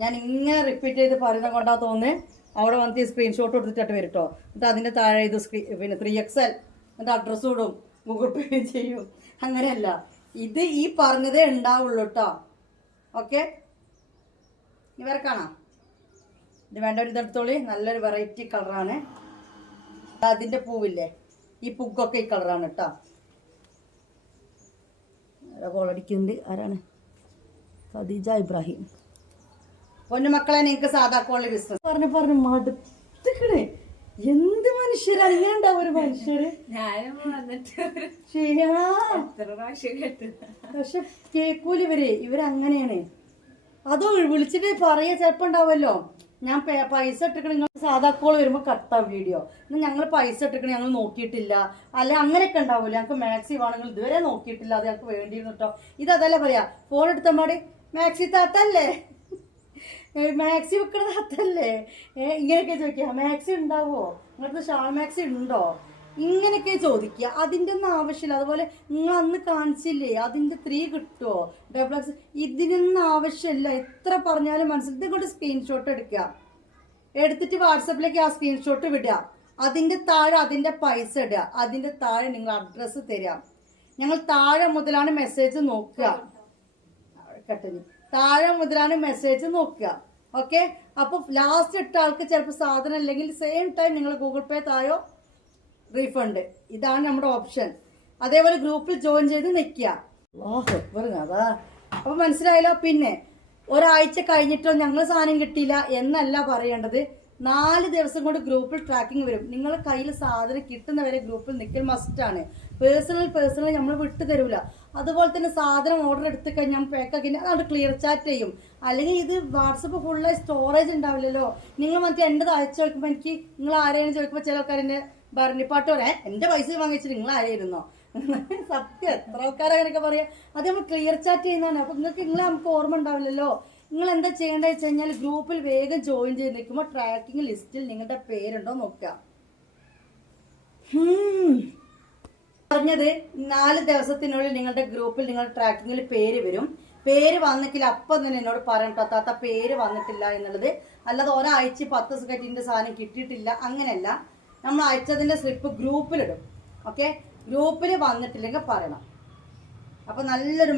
ഞാൻ ഇങ്ങനെ റിപ്പീറ്റ് ചെയ്ത് പറയുന്നത് കൊണ്ടാ തോന്നുന്നത്. അവിടെ വന്നിട്ട് ഈ സ്ക്രീൻഷോട്ട് കൊടുത്തിട്ട് വരും കേട്ടോ. എന്നിട്ട് അതിൻ്റെ താഴെ ഇത് പിന്നെ 3XL എന്നിട്ട് അഡ്രസ്സ് ഇടും, ഗൂഗിൾ പേ ചെയ്യും. അങ്ങനെയല്ല, ഇത് ഈ പറഞ്ഞതേ ഉണ്ടാവുള്ളൂ കേട്ടോ. ഓക്കെ, ഇവരെ കാണാം. ഇത് വേണ്ട ഒരു ഇതെടുത്തോളി. നല്ലൊരു വെറൈറ്റി കളറാണ്. അതിൻ്റെ പൂവില്ലേ, ഈ പുക്കൊക്കെ ഈ കളറാണ് കേട്ടോ. കോളടിക്കുന്നുണ്ട്. ആരാണ്? ഖദീജ ഇബ്രാഹിം. പൊന്നു മക്കളെ, നിങ്ങൾക്ക് സാധാ കോളി ബിസിനസ് പറഞ്ഞു മടുത്തിക്കണേ. എന്ത് മനുഷ്യരാണ് ഇങ്ങനെ ഉണ്ടാവും ഒരു മനുഷ്യര്. ശരിയാ, പക്ഷെ കേക്കൂല ഇവരങ്ങനെയാണ്. അതോ വിളിച്ചിട്ട് പറയാ ചിലപ്പോ ഉണ്ടാവുമല്ലോ, ഞാൻ പൈസ ഇട്ടിക്കണ, നിങ്ങൾ സാധാ കോൾ വരുമ്പോൾ കട്ടാ വീഡിയോ, എന്നാൽ ഞങ്ങൾ പൈസ ഇട്ടിക്കണ ഞങ്ങൾ നോക്കിയിട്ടില്ല, അല്ല അങ്ങനെയൊക്കെ ഉണ്ടാവില്ല. ഞങ്ങൾക്ക് മാക്സി വേണമെങ്കിൽ ഇതുവരെ നോക്കിയിട്ടില്ല, അത് ഞങ്ങൾക്ക് വേണ്ടിയിരുന്നു കേട്ടോ. ഇതല്ല പറയാ, ഫോൺ എടുത്തമാടി മാക്സി താത്തല്ലേ, മാക്സി വെക്കണ താത്തല്ലേ, ഇങ്ങനെയൊക്കെ ചോദിക്കുക. മാക്സി ഉണ്ടാവോ നിങ്ങൾക്ക്? ഷാൾ മാക്സി ഉണ്ടോ? ഇങ്ങനെയൊക്കെ ചോദിക്കുക. അതിൻ്റെ ഒന്നും ആവശ്യമില്ല. അതുപോലെ നിങ്ങൾ അന്ന് കാണിച്ചില്ലേ അതിൻ്റെ 3 കിട്ടുമോ ഡബിൾ എക്സ്, ഇതിനൊന്നും ആവശ്യമില്ല. എത്ര പറഞ്ഞാലും മനസ്സിൽ ഇതുകൊണ്ട് സ്ക്രീൻഷോട്ട് എടുക്കുക, എടുത്തിട്ട് വാട്സപ്പിലേക്ക് ആ സ്ക്രീൻഷോട്ട് വിടുക. അതിൻ്റെ താഴെ അതിൻ്റെ പൈസ ഇടുക. അതിൻ്റെ താഴെ നിങ്ങൾ അഡ്രസ്സ് തരാം. ഞങ്ങൾ താഴെ മുതലാണ് മെസ്സേജ് നോക്കുക. താഴെ മുതലാണ് മെസ്സേജ് നോക്കുക. ഓക്കെ, അപ്പോൾ ലാസ്റ്റ് ഇട്ട ആൾക്ക് ചിലപ്പോൾ സാധനം അല്ലെങ്കിൽ സെയിം ടൈം നിങ്ങൾ ഗൂഗിൾ പേ താഴോ റീഫണ്ട്. ഇതാണ് നമ്മുടെ ഓപ്ഷൻ. അതേപോലെ ഗ്രൂപ്പിൽ ജോയിൻ ചെയ്ത് നിൽക്കുക. അതാ അപ്പൊ മനസ്സിലായല്ലോ. പിന്നെ ഒരാഴ്ച കഴിഞ്ഞിട്ടോ ഞങ്ങൾ സാധനം കിട്ടിയില്ല എന്നല്ല പറയേണ്ടത്. 4 ദിവസം കൊണ്ട് ഗ്രൂപ്പിൽ ട്രാക്കിംഗ് വരും. നിങ്ങളുടെ കയ്യിൽ സാധനം കിട്ടുന്നവരെ ഗ്രൂപ്പിൽ നിൽക്കൽ മസ്റ്റാണ്. പേഴ്സണൽ നമ്മൾ വിട്ടു തരൂല. അതുപോലെ തന്നെ സാധനം ഓർഡർ എടുത്ത് കഴിഞ്ഞാൽ പാക്കാക്കി അത് ക്ലിയർ ചാറ്റ് ചെയ്യും. അല്ലെങ്കിൽ ഇത് വാട്സപ്പ് ഫുള്ളായി സ്റ്റോറേജ് ഉണ്ടാവില്ലല്ലോ. നിങ്ങൾ മറ്റേ എൻ്റെ അയച്ചു ചോദിക്കുമ്പോൾ എനിക്ക് നിങ്ങൾ ആരെയും ചോദിക്കുമ്പോൾ ചില ആൾക്കാർ എന്നെ ഭരണിപ്പാട്ട് പറയാം, എൻ്റെ പൈസ വാങ്ങിച്ചിട്ട് നിങ്ങൾ ആരായിരുന്നോ? സത്യം, എത്ര ആൾക്കാർ അങ്ങനെയൊക്കെ പറയാം. അത് നമ്മൾ ക്ലിയർ ചാറ്റ് ചെയ്യുന്നതാണ്. അപ്പൊ നിങ്ങൾക്ക് നമുക്ക് ഓർമ്മ ഉണ്ടാവില്ലല്ലോ. നിങ്ങൾ എന്താ ചെയ്യേണ്ടത് വെച്ച് കഴിഞ്ഞാൽ ഗ്രൂപ്പിൽ വേഗം ജോയിൻ ചെയ്ത് നിൽക്കുമ്പോൾ ട്രാക്കിംഗ് ലിസ്റ്റിൽ നിങ്ങളുടെ പേരുണ്ടോ നോക്കുക. പറഞ്ഞത് 4 ദിവസത്തിനുള്ളിൽ നിങ്ങളുടെ ഗ്രൂപ്പിൽ നിങ്ങളുടെ ട്രാക്കിങ്ങിൽ പേര് വരും. പേര് വന്നിട്ടില്ല അപ്പം തന്നെ എന്നോട് പറയണം താത്ത പേര് വന്നിട്ടില്ല എന്നുള്ളത്. അല്ലാതെ ഒരാഴ്ച 10 സെക്കൻഡിന്റെ സാധനം കിട്ടിയിട്ടില്ല അങ്ങനെയല്ല. നമ്മൾ അയച്ചതിന്റെ സ്ലിപ്പ് ഗ്രൂപ്പിലിടും. ഓക്കെ, ഗ്രൂപ്പിൽ വന്നിട്ടില്ലെങ്കിൽ പറയണം. അപ്പൊ നല്ലൊരു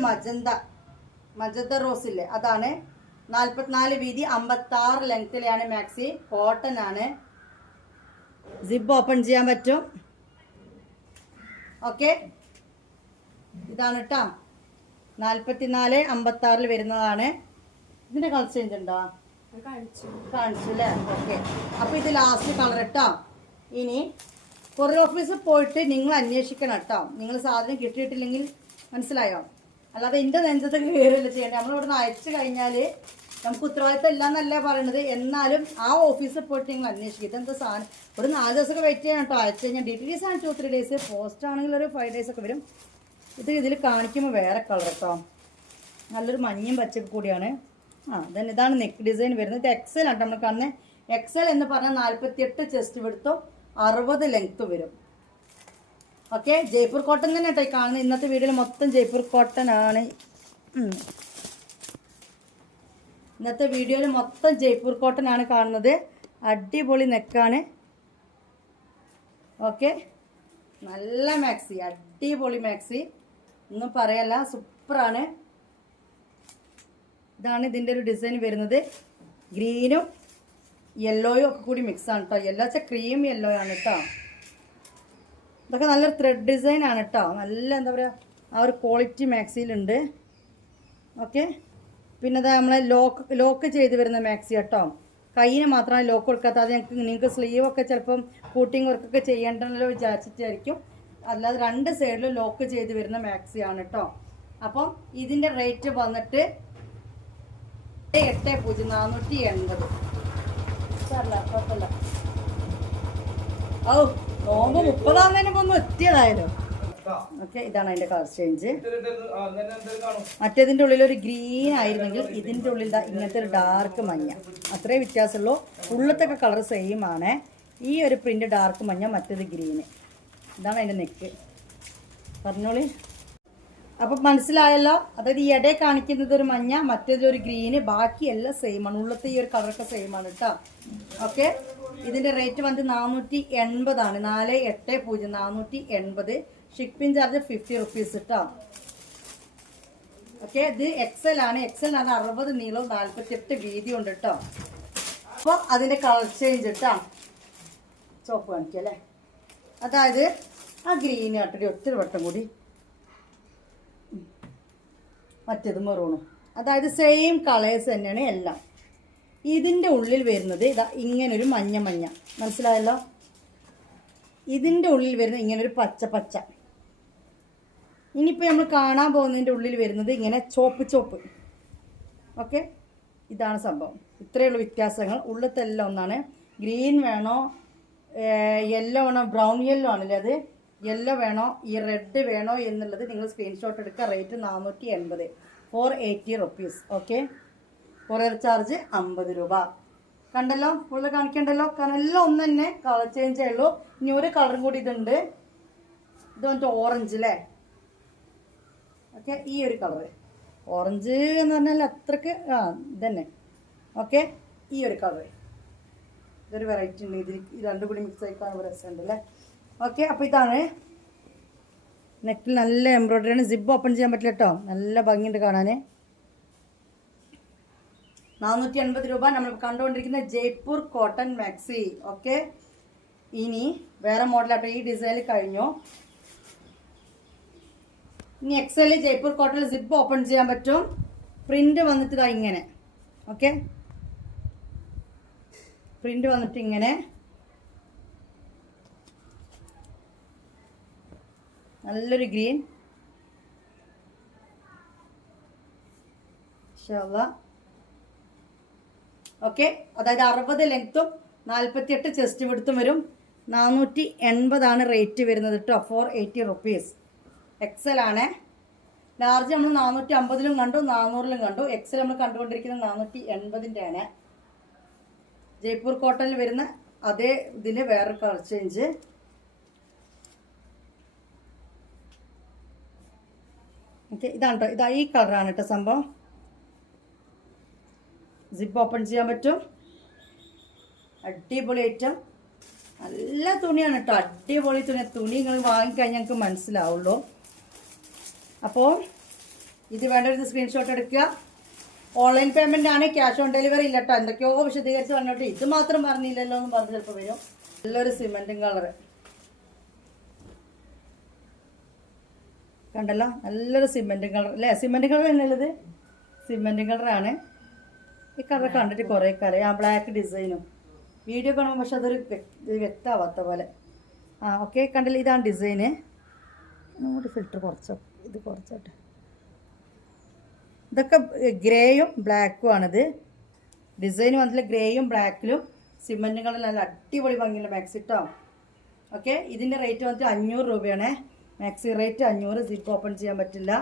മജന്ത റോസ് ഇല്ലേ, അതാണ് 44 വീതി 56 ലെങ്ത്തിലാണ് മാക്സി. കോട്ടൺ ആണ്. സിബ് ഓപ്പൺ ചെയ്യാൻ പറ്റും. ഓക്കെ, ഇതാണ് കേട്ടോ 44-56 വരുന്നതാണ്. ഇതിന്റെ കളർ ചേഞ്ച് ഉണ്ടോ? കാണിച്ചു അല്ലേ? ഓക്കെ, അപ്പൊ ഇത് ലാസ്റ്റ് കളർ കേട്ടോ. ഇനി കൊറിയർ ഓഫീസിൽ പോയിട്ട് നിങ്ങൾ അന്വേഷിക്കണം കേട്ടോ. നിങ്ങൾ സാധനം കിട്ടിയിട്ടില്ലെങ്കിൽ മനസ്സിലായോ? അല്ലാതെ എൻ്റെ നെഞ്ചത്ത് കയറില്ല ചെയ്യേണ്ടത്. നമ്മളിവിടുന്ന് അയച്ചു കഴിഞ്ഞാൽ നമുക്ക് ഉത്തരവാദിത്തം ഇല്ല എന്നല്ല പറയണത്. എന്നാലും ആ ഓഫീസിൽ പോയിട്ട് നിങ്ങൾ അന്വേഷിക്കും. ഇതെന്താ സാധനം, ഒരു 4 ദിവസമൊക്കെ വെയിറ്റ് ചെയ്യണം കേട്ടോ. അയച്ചു കഴിഞ്ഞാൽ ഡീറ്റെയിൽസ് ആണ് 2-3 ഡേയ്സ്. പോസ്റ്റ് ആണെങ്കിൽ ഒരു 5 ഡേയ്സ് ഒക്കെ വരും. ഇതിൽ കാണിക്കുമ്പോൾ വേറെ കളർ കേട്ടോ, നല്ലൊരു മഞ്ഞയും പച്ചപ്പ് കൂടിയാണ്. then ഇതാണ് നെക്ക് ഡിസൈൻ വരുന്നത്. ഇത് എക്സൽ ആണ് നമ്മൾ കാണുന്നത്. എക്സൽ എന്ന് പറഞ്ഞാൽ 48 ചെസ്റ്റ് വിടുത്തോ 60 ലെങ്ത്ത് വരും. ഓക്കെ, ജയ്പൂർ കോട്ടൺ തന്നെ കേട്ടോ കാണുന്നത്. ഇന്നത്തെ വീഡിയോയിൽ മൊത്തം ജയ്പൂർ കോട്ടൺ ആണ്. ഇന്നത്തെ വീഡിയോയിൽ മൊത്തം ജയ്പൂർ കോട്ടൺ ആണ് കാണുന്നത്. അടിപൊളി നെക്കാണ്. ഓക്കെ, നല്ല മാക്സി, അടിപൊളി മാക്സി, ഒന്നും പറയല്ല, സൂപ്പറാണ്. ഇതാണ് ഇതിൻ്റെ ഒരു ഡിസൈൻ വരുന്നത്. ഗ്രീനും യെല്ലോയും ഒക്കെ കൂടി മിക്സ് ആണ് കേട്ടോ. യെല്ലോ വെച്ചാൽ ക്രീം യെല്ലോ ആണ് കേട്ടോ. ഇതൊക്കെ നല്ലൊരു ത്രെഡ് ഡിസൈൻ ആണ് കേട്ടോ. നല്ല എന്താ പറയുക, ആ ഒരു ക്വാളിറ്റി മാക്സിയിലുണ്ട്. ഓക്കെ, പിന്നെ അത് നമ്മളെ ലോക്ക് ചെയ്ത് വരുന്ന മാക്സി കേട്ടോ. കയ്യിന് മാത്രമാണ് ലോക്ക് കൊടുക്കാത്ത. അത് നിങ്ങൾക്ക് സ്ലീവൊക്കെ ചിലപ്പം കൂട്ടിങ് വർക്കൊക്കെ ചെയ്യേണ്ടല്ലോ വിചാരിച്ചിട്ടായിരിക്കും. അല്ലാതെ 2 സൈഡിലും ലോക്ക് ചെയ്ത് വരുന്ന മാക്സി ആണ് കേട്ടോ. അപ്പം ഇതിൻ്റെ റേറ്റ് വന്നിട്ട് 8,480. കുഴപ്പമില്ല. ഓ, നോമ്പ് 30 ഒന്നും എത്തിയതായാലോ. ഓക്കെ, ഇതാണ് അതിൻ്റെ കളർ ചേഞ്ച്. മറ്റേതിൻ്റെ ഉള്ളിൽ ഒരു ഗ്രീൻ ആയിരുന്നെങ്കിൽ ഇതിൻ്റെ ഉള്ളിൽ ഇങ്ങനത്തെ ഒരു ഡാർക്ക് മഞ്ഞ, അത്രേ വ്യത്യാസമുള്ളൂ. ഉള്ളത്തൊക്കെ കളർ സെയിം ആണ്. ഈ ഒരു പ്രിന്റ് ഡാർക്ക് മഞ്ഞ, മറ്റേത് ഗ്രീന്. ഇതാണ് അതിൻ്റെ നെക്ക്. പറഞ്ഞോളി. അപ്പം മനസ്സിലായല്ലോ. അതായത് ഈ ഇടയെ കാണിക്കുന്നത് ഒരു മഞ്ഞ, മറ്റേതിലൊരു ഗ്രീന്, ബാക്കി എല്ലാം സെയിം ആണ്. ഉള്ളത്തെ ഈ ഒരു കളറൊക്കെ സെയിം ആണ് കേട്ടോ. ഓക്കെ, ഇതിൻ്റെ റേറ്റ് വന്നിട്ട് 480 ആണ്. 480 480. ഷിപ്പിംഗ് ചാർജ് 50 റുപ്പീസ് കേട്ടോ. ഓക്കെ, ഇത് എക്സൽ ആണ്. എക്സൽ ആണ് 60 നീളവും 48 വീതി ഉണ്ട് കേട്ടോ. അപ്പോൾ അതിൻ്റെ കളർ ചേഞ്ച് കേട്ടോ. ചോപ്പ് കാണിക്കുക അല്ലേ, അതായത് ആ ഗ്രീൻ ആട്ടടി ഒത്തിരി വട്ടം കൂടി, മറ്റേത് മെറൂണും, അതായത് സെയിം കളേഴ്സ് തന്നെയാണ് എല്ലാം. ഇതിൻ്റെ ഉള്ളിൽ വരുന്നത് ഇതാ ഇങ്ങനൊരു മഞ്ഞ, മനസ്സിലായല്ലോ. ഇതിൻ്റെ ഉള്ളിൽ വരുന്നത് ഇങ്ങനൊരു പച്ച. ഇനിയിപ്പോൾ നമ്മൾ കാണാൻ പോകുന്നതിൻ്റെ ഉള്ളിൽ വരുന്നത് ഇങ്ങനെ ചോപ്പ്. ഓക്കെ, ഇതാണ് സംഭവം. ഇത്രയുള്ള വ്യത്യാസങ്ങൾ. ഉള്ളത്തെല്ലാം ഒന്നാണ്. ഗ്രീൻ വേണോ, യെല്ലോ വേണോ, ബ്രൗൺ യെല്ലോ ആണല്ലേ അത്, യെല്ലോ വേണോ, ഈ റെഡ് വേണോ എന്നുള്ളത് നിങ്ങൾ സ്ക്രീൻഷോട്ട് എടുക്കുക. Rate 480, 480 rupees. Okay, courier charge 50 രൂപ. കണ്ടല്ലോ, ഫുള്ള് കാണിക്കണ്ടല്ലോ, കാരണം എല്ലാം ഒന്ന് തന്നെ കളർ ചേഞ്ചേ ഉള്ളൂ. ഇനി ഒരു കളറും കൂടി ഇതുണ്ട്. ഇത് വന്നിട്ട് ഓറഞ്ച് അല്ലേ. ഓക്കെ, ഈ ഒരു കളറ് ഓറഞ്ച് എന്ന് പറഞ്ഞാൽ അത്രക്ക് ഇതന്നെ. ഓക്കെ, ഈ ഒരു കളറ്, ഇതൊരു വെറൈറ്റി ഉണ്ട്. ഇതിൽ രണ്ടും കൂടി മിക്സ് ആയിക്കാൻ രസമുണ്ട് അല്ലേ. ഓക്കെ, അപ്പോൾ ഇതാണ് നെക്കിൽ നല്ല എംബ്രോയിഡറി ആണ്. സിബ് ഓപ്പൺ ചെയ്യാൻ പറ്റില്ല കേട്ടോ, നല്ല ഭംഗിയുണ്ട് കാണാൻ. 480 രൂപ. നമ്മൾ കണ്ടുകൊണ്ടിരിക്കുന്ന ജയ്പൂർ കോട്ടൺ മാക്സി. ഓക്കെ, ഇനി വേറെ മോഡലാട്ടോ. ഈ ഡിസൈനിൽ കഴിഞ്ഞു. ഇനി എക്സൽ ജയ്പൂർ കോട്ടണിൽ സിബ് ഓപ്പൺ ചെയ്യാൻ പറ്റും. പ്രിന്റ് വന്നിട്ട് ഇതാ ഇങ്ങനെ. ഓക്കെ, പ്രിന്റ് വന്നിട്ട് ഇങ്ങനെ നല്ലൊരു ഗ്രീൻ. ഓക്കെ, അതായത് 60 ലെങ്ത്തും 48 ചെസ്റ്റ് വിടുത്തും വരും. 480 ആണ് റേറ്റ് വരുന്നത് കേട്ടോ. 480 റുപ്പീസ്. എക്സൽ ആണ്. ലാർജ് നമ്മൾ 450-ലും കണ്ടു, 400-ലും കണ്ടു. എക്സൽ നമ്മൾ കണ്ടുകൊണ്ടിരിക്കുന്നത് 480-ൻ്റെ ആണ്. ജയ്പൂർ കോട്ടണിൽ വരുന്ന അതേ ഇതിൽ വേറൊരു കളർ ചേഞ്ച്. ഓക്കെ, ഇതാണ് കേട്ടോ. ഇതാ ഈ കളറാണ് കേട്ടോ സംഭവം. സിപ്പ് ഓപ്പൺ ചെയ്യാൻ പറ്റും. അടിപൊളി ഐറ്റം, നല്ല തുണിയാണ് കേട്ടോ. അടിപൊളി തുണി നിങ്ങൾ വാങ്ങിക്കഴിഞ്ഞാൽ ഞങ്ങൾക്ക് മനസ്സിലാവുള്ളൂ. അപ്പോൾ ഇത് വേണ്ടവർക്ക് സ്ക്രീൻഷോട്ട് എടുക്കുക. ഓൺലൈൻ പേയ്മെൻ്റ് ആണ്, ക്യാഷ് ഓൺ ഡെലിവറി ഇല്ല കേട്ടോ. എന്തൊക്കെയോ വിശദീകരിച്ച് പറഞ്ഞോട്ട് ഇത് മാത്രം പറഞ്ഞില്ലല്ലോ എന്ന് പറഞ്ഞ് ചിലപ്പോൾ വരും. നല്ലൊരു സിമെൻറ്റും കളറ് കണ്ടല്ലോ, നല്ലൊരു സിമെൻറ്റും കളർ അല്ലേ? സിമെൻറ്റ് കളർ തന്നെയുള്ളത് സിമെൻറ്റ് കളറാണ്. ഈ കളർ കണ്ടിട്ട് കുറേ കാലം. ആ ബ്ലാക്ക് ഡിസൈനും വീഡിയോ കാണുമ്പോൾ പക്ഷെ അതൊരു വ്യക്തമാവാത്ത പോലെ. ഓക്കെ, കണ്ടില്ല, ഇതാണ് ഡിസൈന്. അങ്ങോട്ട് ഫിൽറ്റർ ഇത് കുറച്ചോട്ടെ. ഇതൊക്കെ ഗ്രേയും ബ്ലാക്കും ആണിത്. ഡിസൈൻ വന്നിട്ട് ഗ്രേയും ബ്ലാക്കിലും സിമെൻറ്റ് കളർ നല്ല അടിപൊളി ഭംഗിയുള്ള മാക്സി കേട്ടോ. ഓക്കെ, ഇതിൻ്റെ റേറ്റ് വന്നിട്ട് 500 രൂപയാണ്. Maxi rate 500. സിപ്പ് ഓപ്പൺ ചെയ്യാൻ പറ്റില്ല.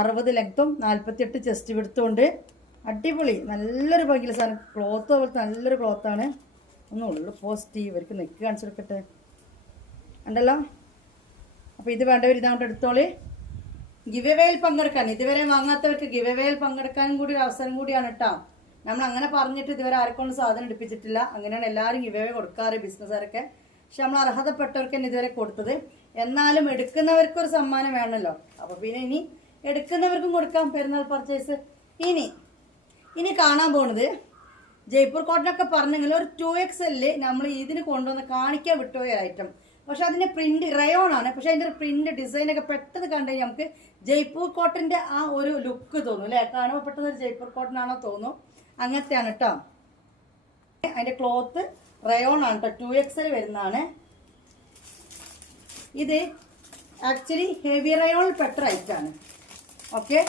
60 ലെങ്ത്തും 48 ചെസ്റ്റ് വിടുത്തും ഉണ്ട്. അടിപൊളി നല്ലൊരു ഭംഗിയുള്ള സാധനം. ക്ലോത്ത് പോലത്തെ നല്ലൊരു ക്ലോത്താണ്. ഒന്നുള്ളൂ പോസിറ്റീവ് ഇവർക്ക് നെക്ക് കാണിച്ചു കൊടുക്കട്ടെ. ഉണ്ടല്ലോ. അപ്പോൾ ഇത് വേണ്ടവർ ഇതങ്ങോട്ട് എടുത്തോളി. ഗിവ് എവേയിൽ പങ്കെടുക്കാൻ, ഇതുവരെ വാങ്ങാത്തവർക്ക് ഗിവ് എവേയിൽ പങ്കെടുക്കാനും കൂടി ഒരു അവസരം കൂടിയാണ് കേട്ടോ. നമ്മൾ അങ്ങനെ പറഞ്ഞിട്ട് ഇതുവരെ ആർക്കൊന്നും സാധനം എടുപ്പിച്ചിട്ടില്ല. അങ്ങനെയാണ് എല്ലാവരും ഗിവ് എവേ കൊടുക്കാറ്, ബിസിനസ്സുകാരൊക്കെ. പക്ഷെ നമ്മൾ അർഹതപ്പെട്ടവർക്ക് തന്നെ ഇതുവരെ കൊടുത്തത്. എന്നാലും എടുക്കുന്നവർക്കൊരു സമ്മാനം വേണമല്ലോ. അപ്പോൾ പിന്നെ ഇനി എടുക്കുന്നവർക്കും കൊടുക്കാം പെരുന്നാൾ പർച്ചേസ്. ഇനി കാണാൻ പോകുന്നത് ജയ്പൂർ കോട്ടനൊക്കെ പറഞ്ഞെങ്കിൽ ഒരു 2XL നമ്മൾ ഇതിന് കൊണ്ടുവന്ന് കാണിക്കാൻ വിട്ടുപോയ ഐറ്റം. പക്ഷെ അതിൻ്റെ പ്രിന്റ് റയോൺ ആണ്. പക്ഷെ അതിൻ്റെ പ്രിന്റ് ഡിസൈനൊക്കെ പെട്ടെന്ന് കണ്ടു കഴിഞ്ഞാൽ നമുക്ക് ജയ്പൂർ കോട്ടൻ്റെ ആ ഒരു ലുക്ക് തോന്നും അല്ലേ? കാണുമ്പോൾ പെട്ടെന്ന് ഒരു ജയ്പൂർ കോട്ടൺ ആണോ തോന്നും. അങ്ങനത്തെയാണ് കേട്ടോ. അതിൻ്റെ ക്ലോത്ത് റയോൺ ആണ് കേട്ടോ. 2XL വരുന്നതാണ് ഇത്. ആക്ച്വലി ഹെവി റയോണിൽ പെട്ട ഐറ്റാണ്. ഓക്കെ,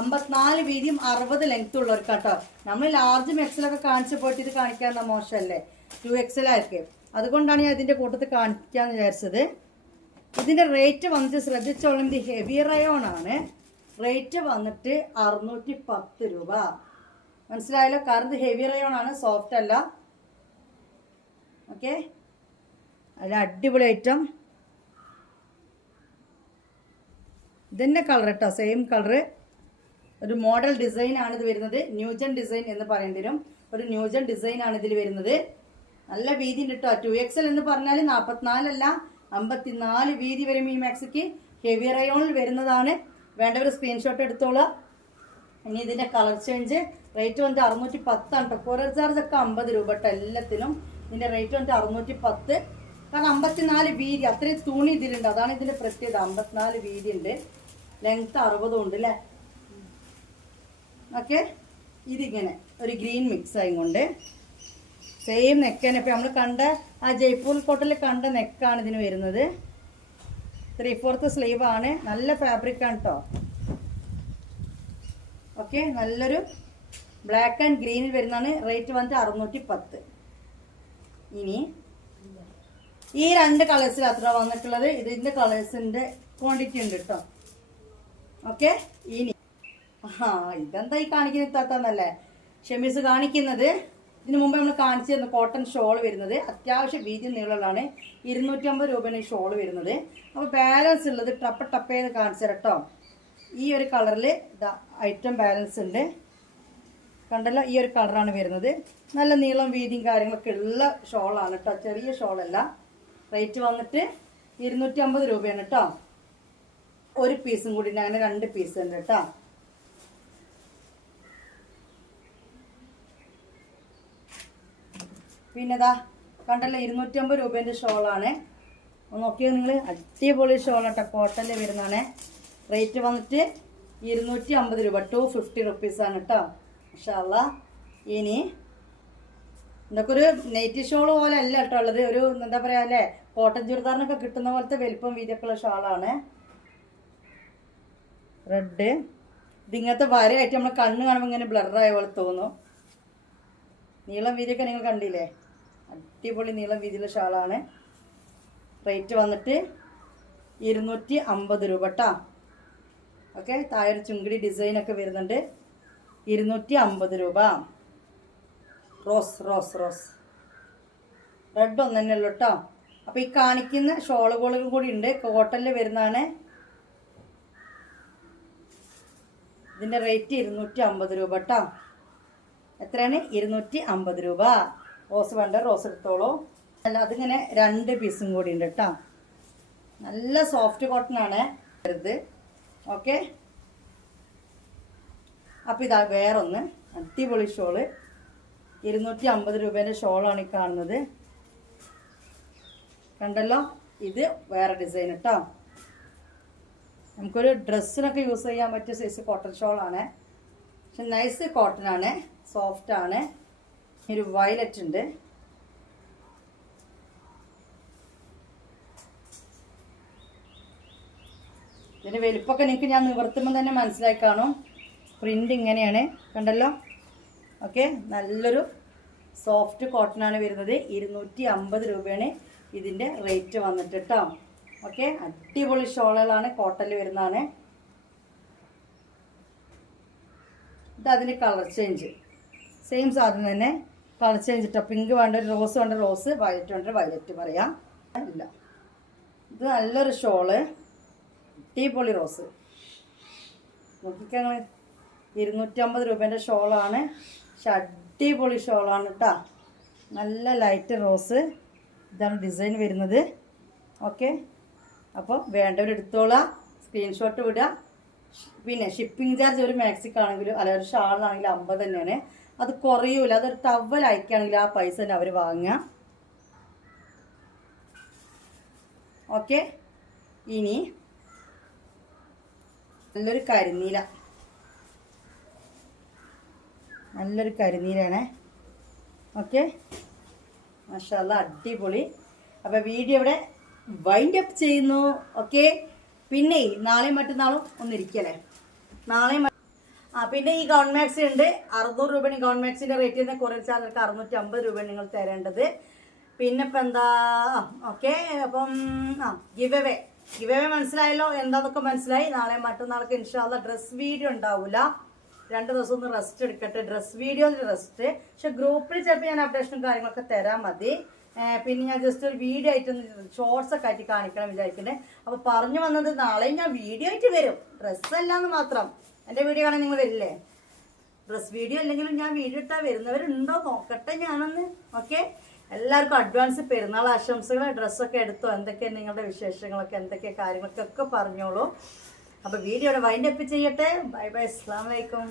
54 വീതിയും 60 ലെങ്ത്തും ഉള്ളവർക്ക് കേട്ടോ. നമ്മൾ ലാർജും എക്സലൊക്കെ കാണിച്ചു പോയിട്ട് ഇത് കാണിക്കാൻ മോശമല്ലേ? 2XL ആയിരിക്കും. അതുകൊണ്ടാണ് ഞാൻ ഇതിൻ്റെ കൂട്ടത്തിൽ കാണിക്കാമെന്ന് വിചാരിച്ചത്. ഇതിൻ്റെ റേറ്റ് വന്നിട്ട് ശ്രദ്ധിച്ചോളും. ഇത് ഹെവി റയോൺ ആണ്. റേറ്റ് വന്നിട്ട് 610 രൂപ. മനസ്സിലായല്ലോ? കാരണം ഇത് ഹെവി റയോൺ ആണ്, സോഫ്റ്റ് അല്ല. ഓക്കെ, അല്ല അടിപൊളി ഐറ്റം. ഇതിൻ്റെ കളർ കേട്ടോ, സെയിം കളറ്. ഒരു മോഡൽ ഡിസൈൻ ആണ് ഇത് വരുന്നത്. ന്യൂജൻ ഡിസൈൻ എന്ന് പറയേണ്ടി വരും. ഒരു ന്യൂജൻ ഡിസൈൻ ആണ് ഇതിൽ വരുന്നത്. നല്ല വീതി ഉണ്ട് കേട്ടോ. 2XL എന്ന് പറഞ്ഞാൽ 44 അല്ല 54 വീതി വരും ഈ മാക്സിക്ക്. ഹെവി റയോണിൽ വരുന്നതാണ്. വേണ്ടവർ സ്ക്രീൻഷോട്ട് എടുത്തോളുക. ഇനി ഇതിൻ്റെ കളർ ചേഞ്ച് റേറ്റ് വന്നിട്ട് 610 ആണ് കേട്ടോ. കൊറിയർ ചാർജ് ഒക്കെ 50 രൂപ കേട്ടോ എല്ലാത്തിനും. ഇതിൻ്റെ റേറ്റ് വന്നിട്ട് 610. കാരണം 54 വീതി, അത്രയും തുണി ഇതിലുണ്ട്. അതാണ് ഇതിൻ്റെ പ്രത്യേകത. 54 വീതി ഉണ്ട്. ലെങ്ത്ത് 60 ഉണ്ട് അല്ലേ? ഓക്കെ, ഇതിങ്ങനെ ഒരു ഗ്രീൻ മിക്സ് ആയിക്കൊണ്ട് സെയിം നെക്കാണ്. ഇപ്പം നമ്മൾ കണ്ട ആ ജയ്പൂർ കോട്ടണിൽ കണ്ട നെക്കാണ് ഇതിന് വരുന്നത്. 3/4 സ്ലീവ് ആണ്. നല്ല ഫാബ്രിക് ആണ് കേട്ടോ. ഓക്കെ, നല്ലൊരു ബ്ലാക്ക് ആൻഡ് ഗ്രീനിൽ വരുന്നതാണ്. റേറ്റ് വന്നിട്ട് 610. ഇനി ഈ 2 കളേഴ്സിൽ അത്ര വന്നിട്ടുള്ളത്. ഇതിൻ്റെ കളേഴ്സിൻ്റെ ക്വാണ്ടിറ്റി ഉണ്ട് കേട്ടോ. ഓക്കെ, ഇനി ഇതെന്താ ഈ കാണിക്കുന്ന ഇത്താത്തന്നല്ലേ ഷെമീസ് കാണിക്കുന്നത്. ഇതിനു മുമ്പ് നമ്മൾ കാണിച്ചിരുന്നു കോട്ടൺ ഷോൾ വരുന്നത്. അത്യാവശ്യം വീതി നീളമുള്ളതാണ്. 250 രൂപയാണ് ഈ ഷോൾ വരുന്നത്. അപ്പോൾ ബാലൻസ് ഉള്ളത് ടപ്പേന്ന് കാണിച്ചു കേട്ടോ. ഈ ഒരു കളറിൽ ഐറ്റം ബാലൻസ് ഉണ്ട്. കണ്ടല്ലോ, ഈ ഒരു കളറാണ് വരുന്നത്. നല്ല നീളം വീതിയും കാര്യങ്ങളൊക്കെ ഉള്ള ഷോളാണ് കേട്ടോ. ചെറിയ ഷോളല്ല. റേറ്റ് വന്നിട്ട് 250 രൂപയാണ് കേട്ടോ. ഒരു പീസും കൂടി ഉണ്ട്. അങ്ങനെ 2 പീസ് ഉണ്ട് കേട്ടോ. പിന്നെതാ കണ്ടല്ലോ, 250 രൂപേൻ്റെ ഷോളാണ്. നോക്കിയാൽ നിങ്ങൾ അടിപൊളി ഷോളാട്ടോ. കോട്ടണിൽ വരുന്നതാണ്. റേറ്റ് വന്നിട്ട് 250 രൂപ. 250 റുപ്പീസാണ് കേട്ടോ. മാഷാ അല്ലാ. ഇനി ഇതൊക്കെ ഒരു നെയ്റ്റി ഷോൾ പോലെ അല്ല കേട്ടോ ഉള്ളത്. ഒരു എന്താ പറയുക അല്ലേ, കോട്ടൺ ചുരിദാറിനൊക്കെ കിട്ടുന്ന പോലത്തെ വലിപ്പം വീതിയൊക്കെയുള്ള ഷോളാണ്. റെഡ്. ഇതിങ്ങനത്തെ വരയായിട്ട് നമ്മൾ കണ്ണ് കാണുമ്പോൾ ഇങ്ങനെ ബ്ലറായ പോലെ തോന്നും. നീളം വീതിയൊക്കെ നിങ്ങൾ കണ്ടില്ലേ? അടിപൊളി നീളം വീതിയുള്ള ഷാളാണ്. റേറ്റ് വന്നിട്ട് 250 രൂപ കേട്ടോ. ഓക്കെ. താഴെ ഒരു ചുങ്കിടി ഡിസൈനൊക്കെ വരുന്നുണ്ട്. 250 രൂപ. റോസ് റോസ് റോസ് റെഡ് ഒന്ന് തന്നെ ഉള്ളൂ കേട്ടോ. അപ്പോൾ ഈ കാണിക്കുന്ന ഷോളുകളും കൂടി ഉണ്ട്, കോട്ടണിൽ വരുന്നതാണ്. ഇതിൻ്റെ റേറ്റ് 250 രൂപ കേട്ടോ. എത്രയാണ്? 250 രൂപ. റോസ് വേണ്ട റോസ് എടുത്തോളൂ. അല്ല, അതിങ്ങനെ 2 പീസും കൂടി ഉണ്ട് കേട്ടോ. നല്ല സോഫ്റ്റ് കോട്ടൺ ആണ് ഇത്. ഓക്കെ. അപ്പോൾ ഇതാ വേറൊന്ന് അടിപൊളി ഷോള്. 250 രൂപേൻ്റെ ഷോളാണ് ഈ കാണുന്നത്. കണ്ടല്ലോ, ഇത് വേറെ ഡിസൈൻ കേട്ടോ. നമുക്കൊരു ഡ്രസ്സിനൊക്കെ യൂസ് ചെയ്യാൻ പറ്റിയ സൈസ് കോട്ടൺ ഷോളാണ്. പക്ഷെ നൈസ് കോട്ടൺ ആണ്, സോഫ്റ്റ് ആണ്. ഒരു വയലറ്റ് ഉണ്ട്. ഇതിൻ്റെ വലിപ്പമൊക്കെ നിങ്ങൾക്ക് ഞാൻ നിവർത്തുമ്പോൾ തന്നെ മനസ്സിലായി കാണും. പ്രിൻ്റ് ഇങ്ങനെയാണ്, കണ്ടല്ലോ. ഓക്കെ. നല്ലൊരു സോഫ്റ്റ് കോട്ടൺ ആണ് വരുന്നത്. 250 രൂപയാണ് ഇതിൻ്റെ റേറ്റ് വന്നിട്ട് കേട്ടോ. ഓക്കെ. അടിപൊളി ഷോളുകളാണ്, കോട്ടണിൽ വരുന്നതാണ്. ഇത് അതിൻ്റെ കളർ ചേഞ്ച്, സെയിം സാധനം തന്നെ കളർ ചേഞ്ച് കേട്ടോ. പിങ്ക് വേണ്ട റോസ് വേണ്ട റോസ്, വയലറ്റ് വേണ്ട വയലറ്റ് പറയാം. ഇല്ല, ഇത് നല്ലൊരു ഷോള്, അടിപൊളി റോസ്. നോക്കിക്കങ്ങൾ, 250 രൂപേൻ്റെ ഷോളാണ്. പക്ഷെ അടിപൊളി ഷോളാണ് കേട്ടോ. നല്ല ലൈറ്റ് റോസ്, ഇതാണ് ഡിസൈൻ വരുന്നത്. ഓക്കെ. അപ്പോൾ വേണ്ടവരെടുത്തോളാം, സ്ക്രീൻഷോട്ട് വിടുക. പിന്നെ ഷിപ്പിംഗ് ചാർജ് ഒരു മാക്സിക്കാണെങ്കിലും അല്ല ഒരു ഷാളിനാണെങ്കിലും 50 തന്നെയാണ്. അത് കുറയൂല. അതൊരു ടവൽ അയക്കുകയാണെങ്കിൽ ആ പൈസ തന്നെ അവർ വാങ്ങുക. ഓക്കെ. ഇനി നല്ലൊരു കരിനീല, നല്ലൊരു കരിനീലാണ്. ഓക്കെ. മാഷാഅല്ലാ, അടിപൊളി. അപ്പോൾ വീഡിയോ ഇവിടെ വൈൻഡ് അപ്പ് ചെയ്യുന്നു. ഓക്കെ. പിന്നെ നാളെയും മറ്റന്നാളും ഒന്നിരിക്കല്ലേ, നാളെയും പിന്നെ ഈ ഗൗൺ മാക്സി ഉണ്ട്. 600 രൂപയാണ് ഈ ഗൗൺ മാക്സിൻ്റെ റേറ്റ് തന്നെ. കൊറിയർ ചാർജർക്ക് 650 രൂപയാണ് നിങ്ങൾ തരേണ്ടത്. പിന്നെ ഇപ്പം എന്താ, ഓക്കെ. അപ്പം ഗിവ് അവേ മനസ്സിലായല്ലോ, എന്താന്നൊക്കെ മനസ്സിലായി. നാളെ മറ്റന്നാൾക്ക് ഇൻഷാല്ലാ ഡ്രസ് വീഡിയോ ഉണ്ടാവില്ല. 2 ദിവസം ഒന്ന് റെസ്റ്റ് എടുക്കട്ടെ. ഡ്രസ് വീഡിയോയിൽ റെസ്റ്റ്. പക്ഷെ ഗ്രൂപ്പിൽ ചിലപ്പോൾ ഞാൻ അപ്ഡേഷനും കാര്യങ്ങളൊക്കെ തരാൻ മതി. പിന്നെ ഞാൻ ജസ്റ്റ് ഒരു വീഡിയോ ആയിട്ടൊന്ന് ഷോർട്സ് ഒക്കെ ആയിട്ട് കാണിക്കണം വിചാരിക്കണേ. അപ്പോൾ പറഞ്ഞു വന്നത് നാളെയും ഞാൻ വീഡിയോ ആയിട്ട് വരും, ഡ്രസ്സല്ലാന്ന് മാത്രം. എൻ്റെ വീഡിയോ കാണാൻ നിങ്ങൾ വരില്ലേ? ഡ്രസ് വീഡിയോ അല്ലെങ്കിലും ഞാൻ വീഡിയോ ഇട്ടാൽ വരുന്നവരുണ്ടോ നോക്കട്ടെ ഞാനൊന്ന്. ഓക്കെ. എല്ലാവർക്കും അഡ്വാൻസ് പെരുന്നാൾ ആശംസകൾ. ഡ്രസ്സൊക്കെ എടുത്തോ, എന്തൊക്കെയാണ് നിങ്ങളുടെ വിശേഷങ്ങളൊക്കെ, എന്തൊക്കെ കാര്യങ്ങളൊക്കെ പറഞ്ഞോളൂ. അപ്പോൾ വീഡിയോയുടെ വൈൻഡ് അപ്പ് ചെയ്യട്ടെ. ബൈ ബൈ, അസ്സലാമു അലൈക്കും.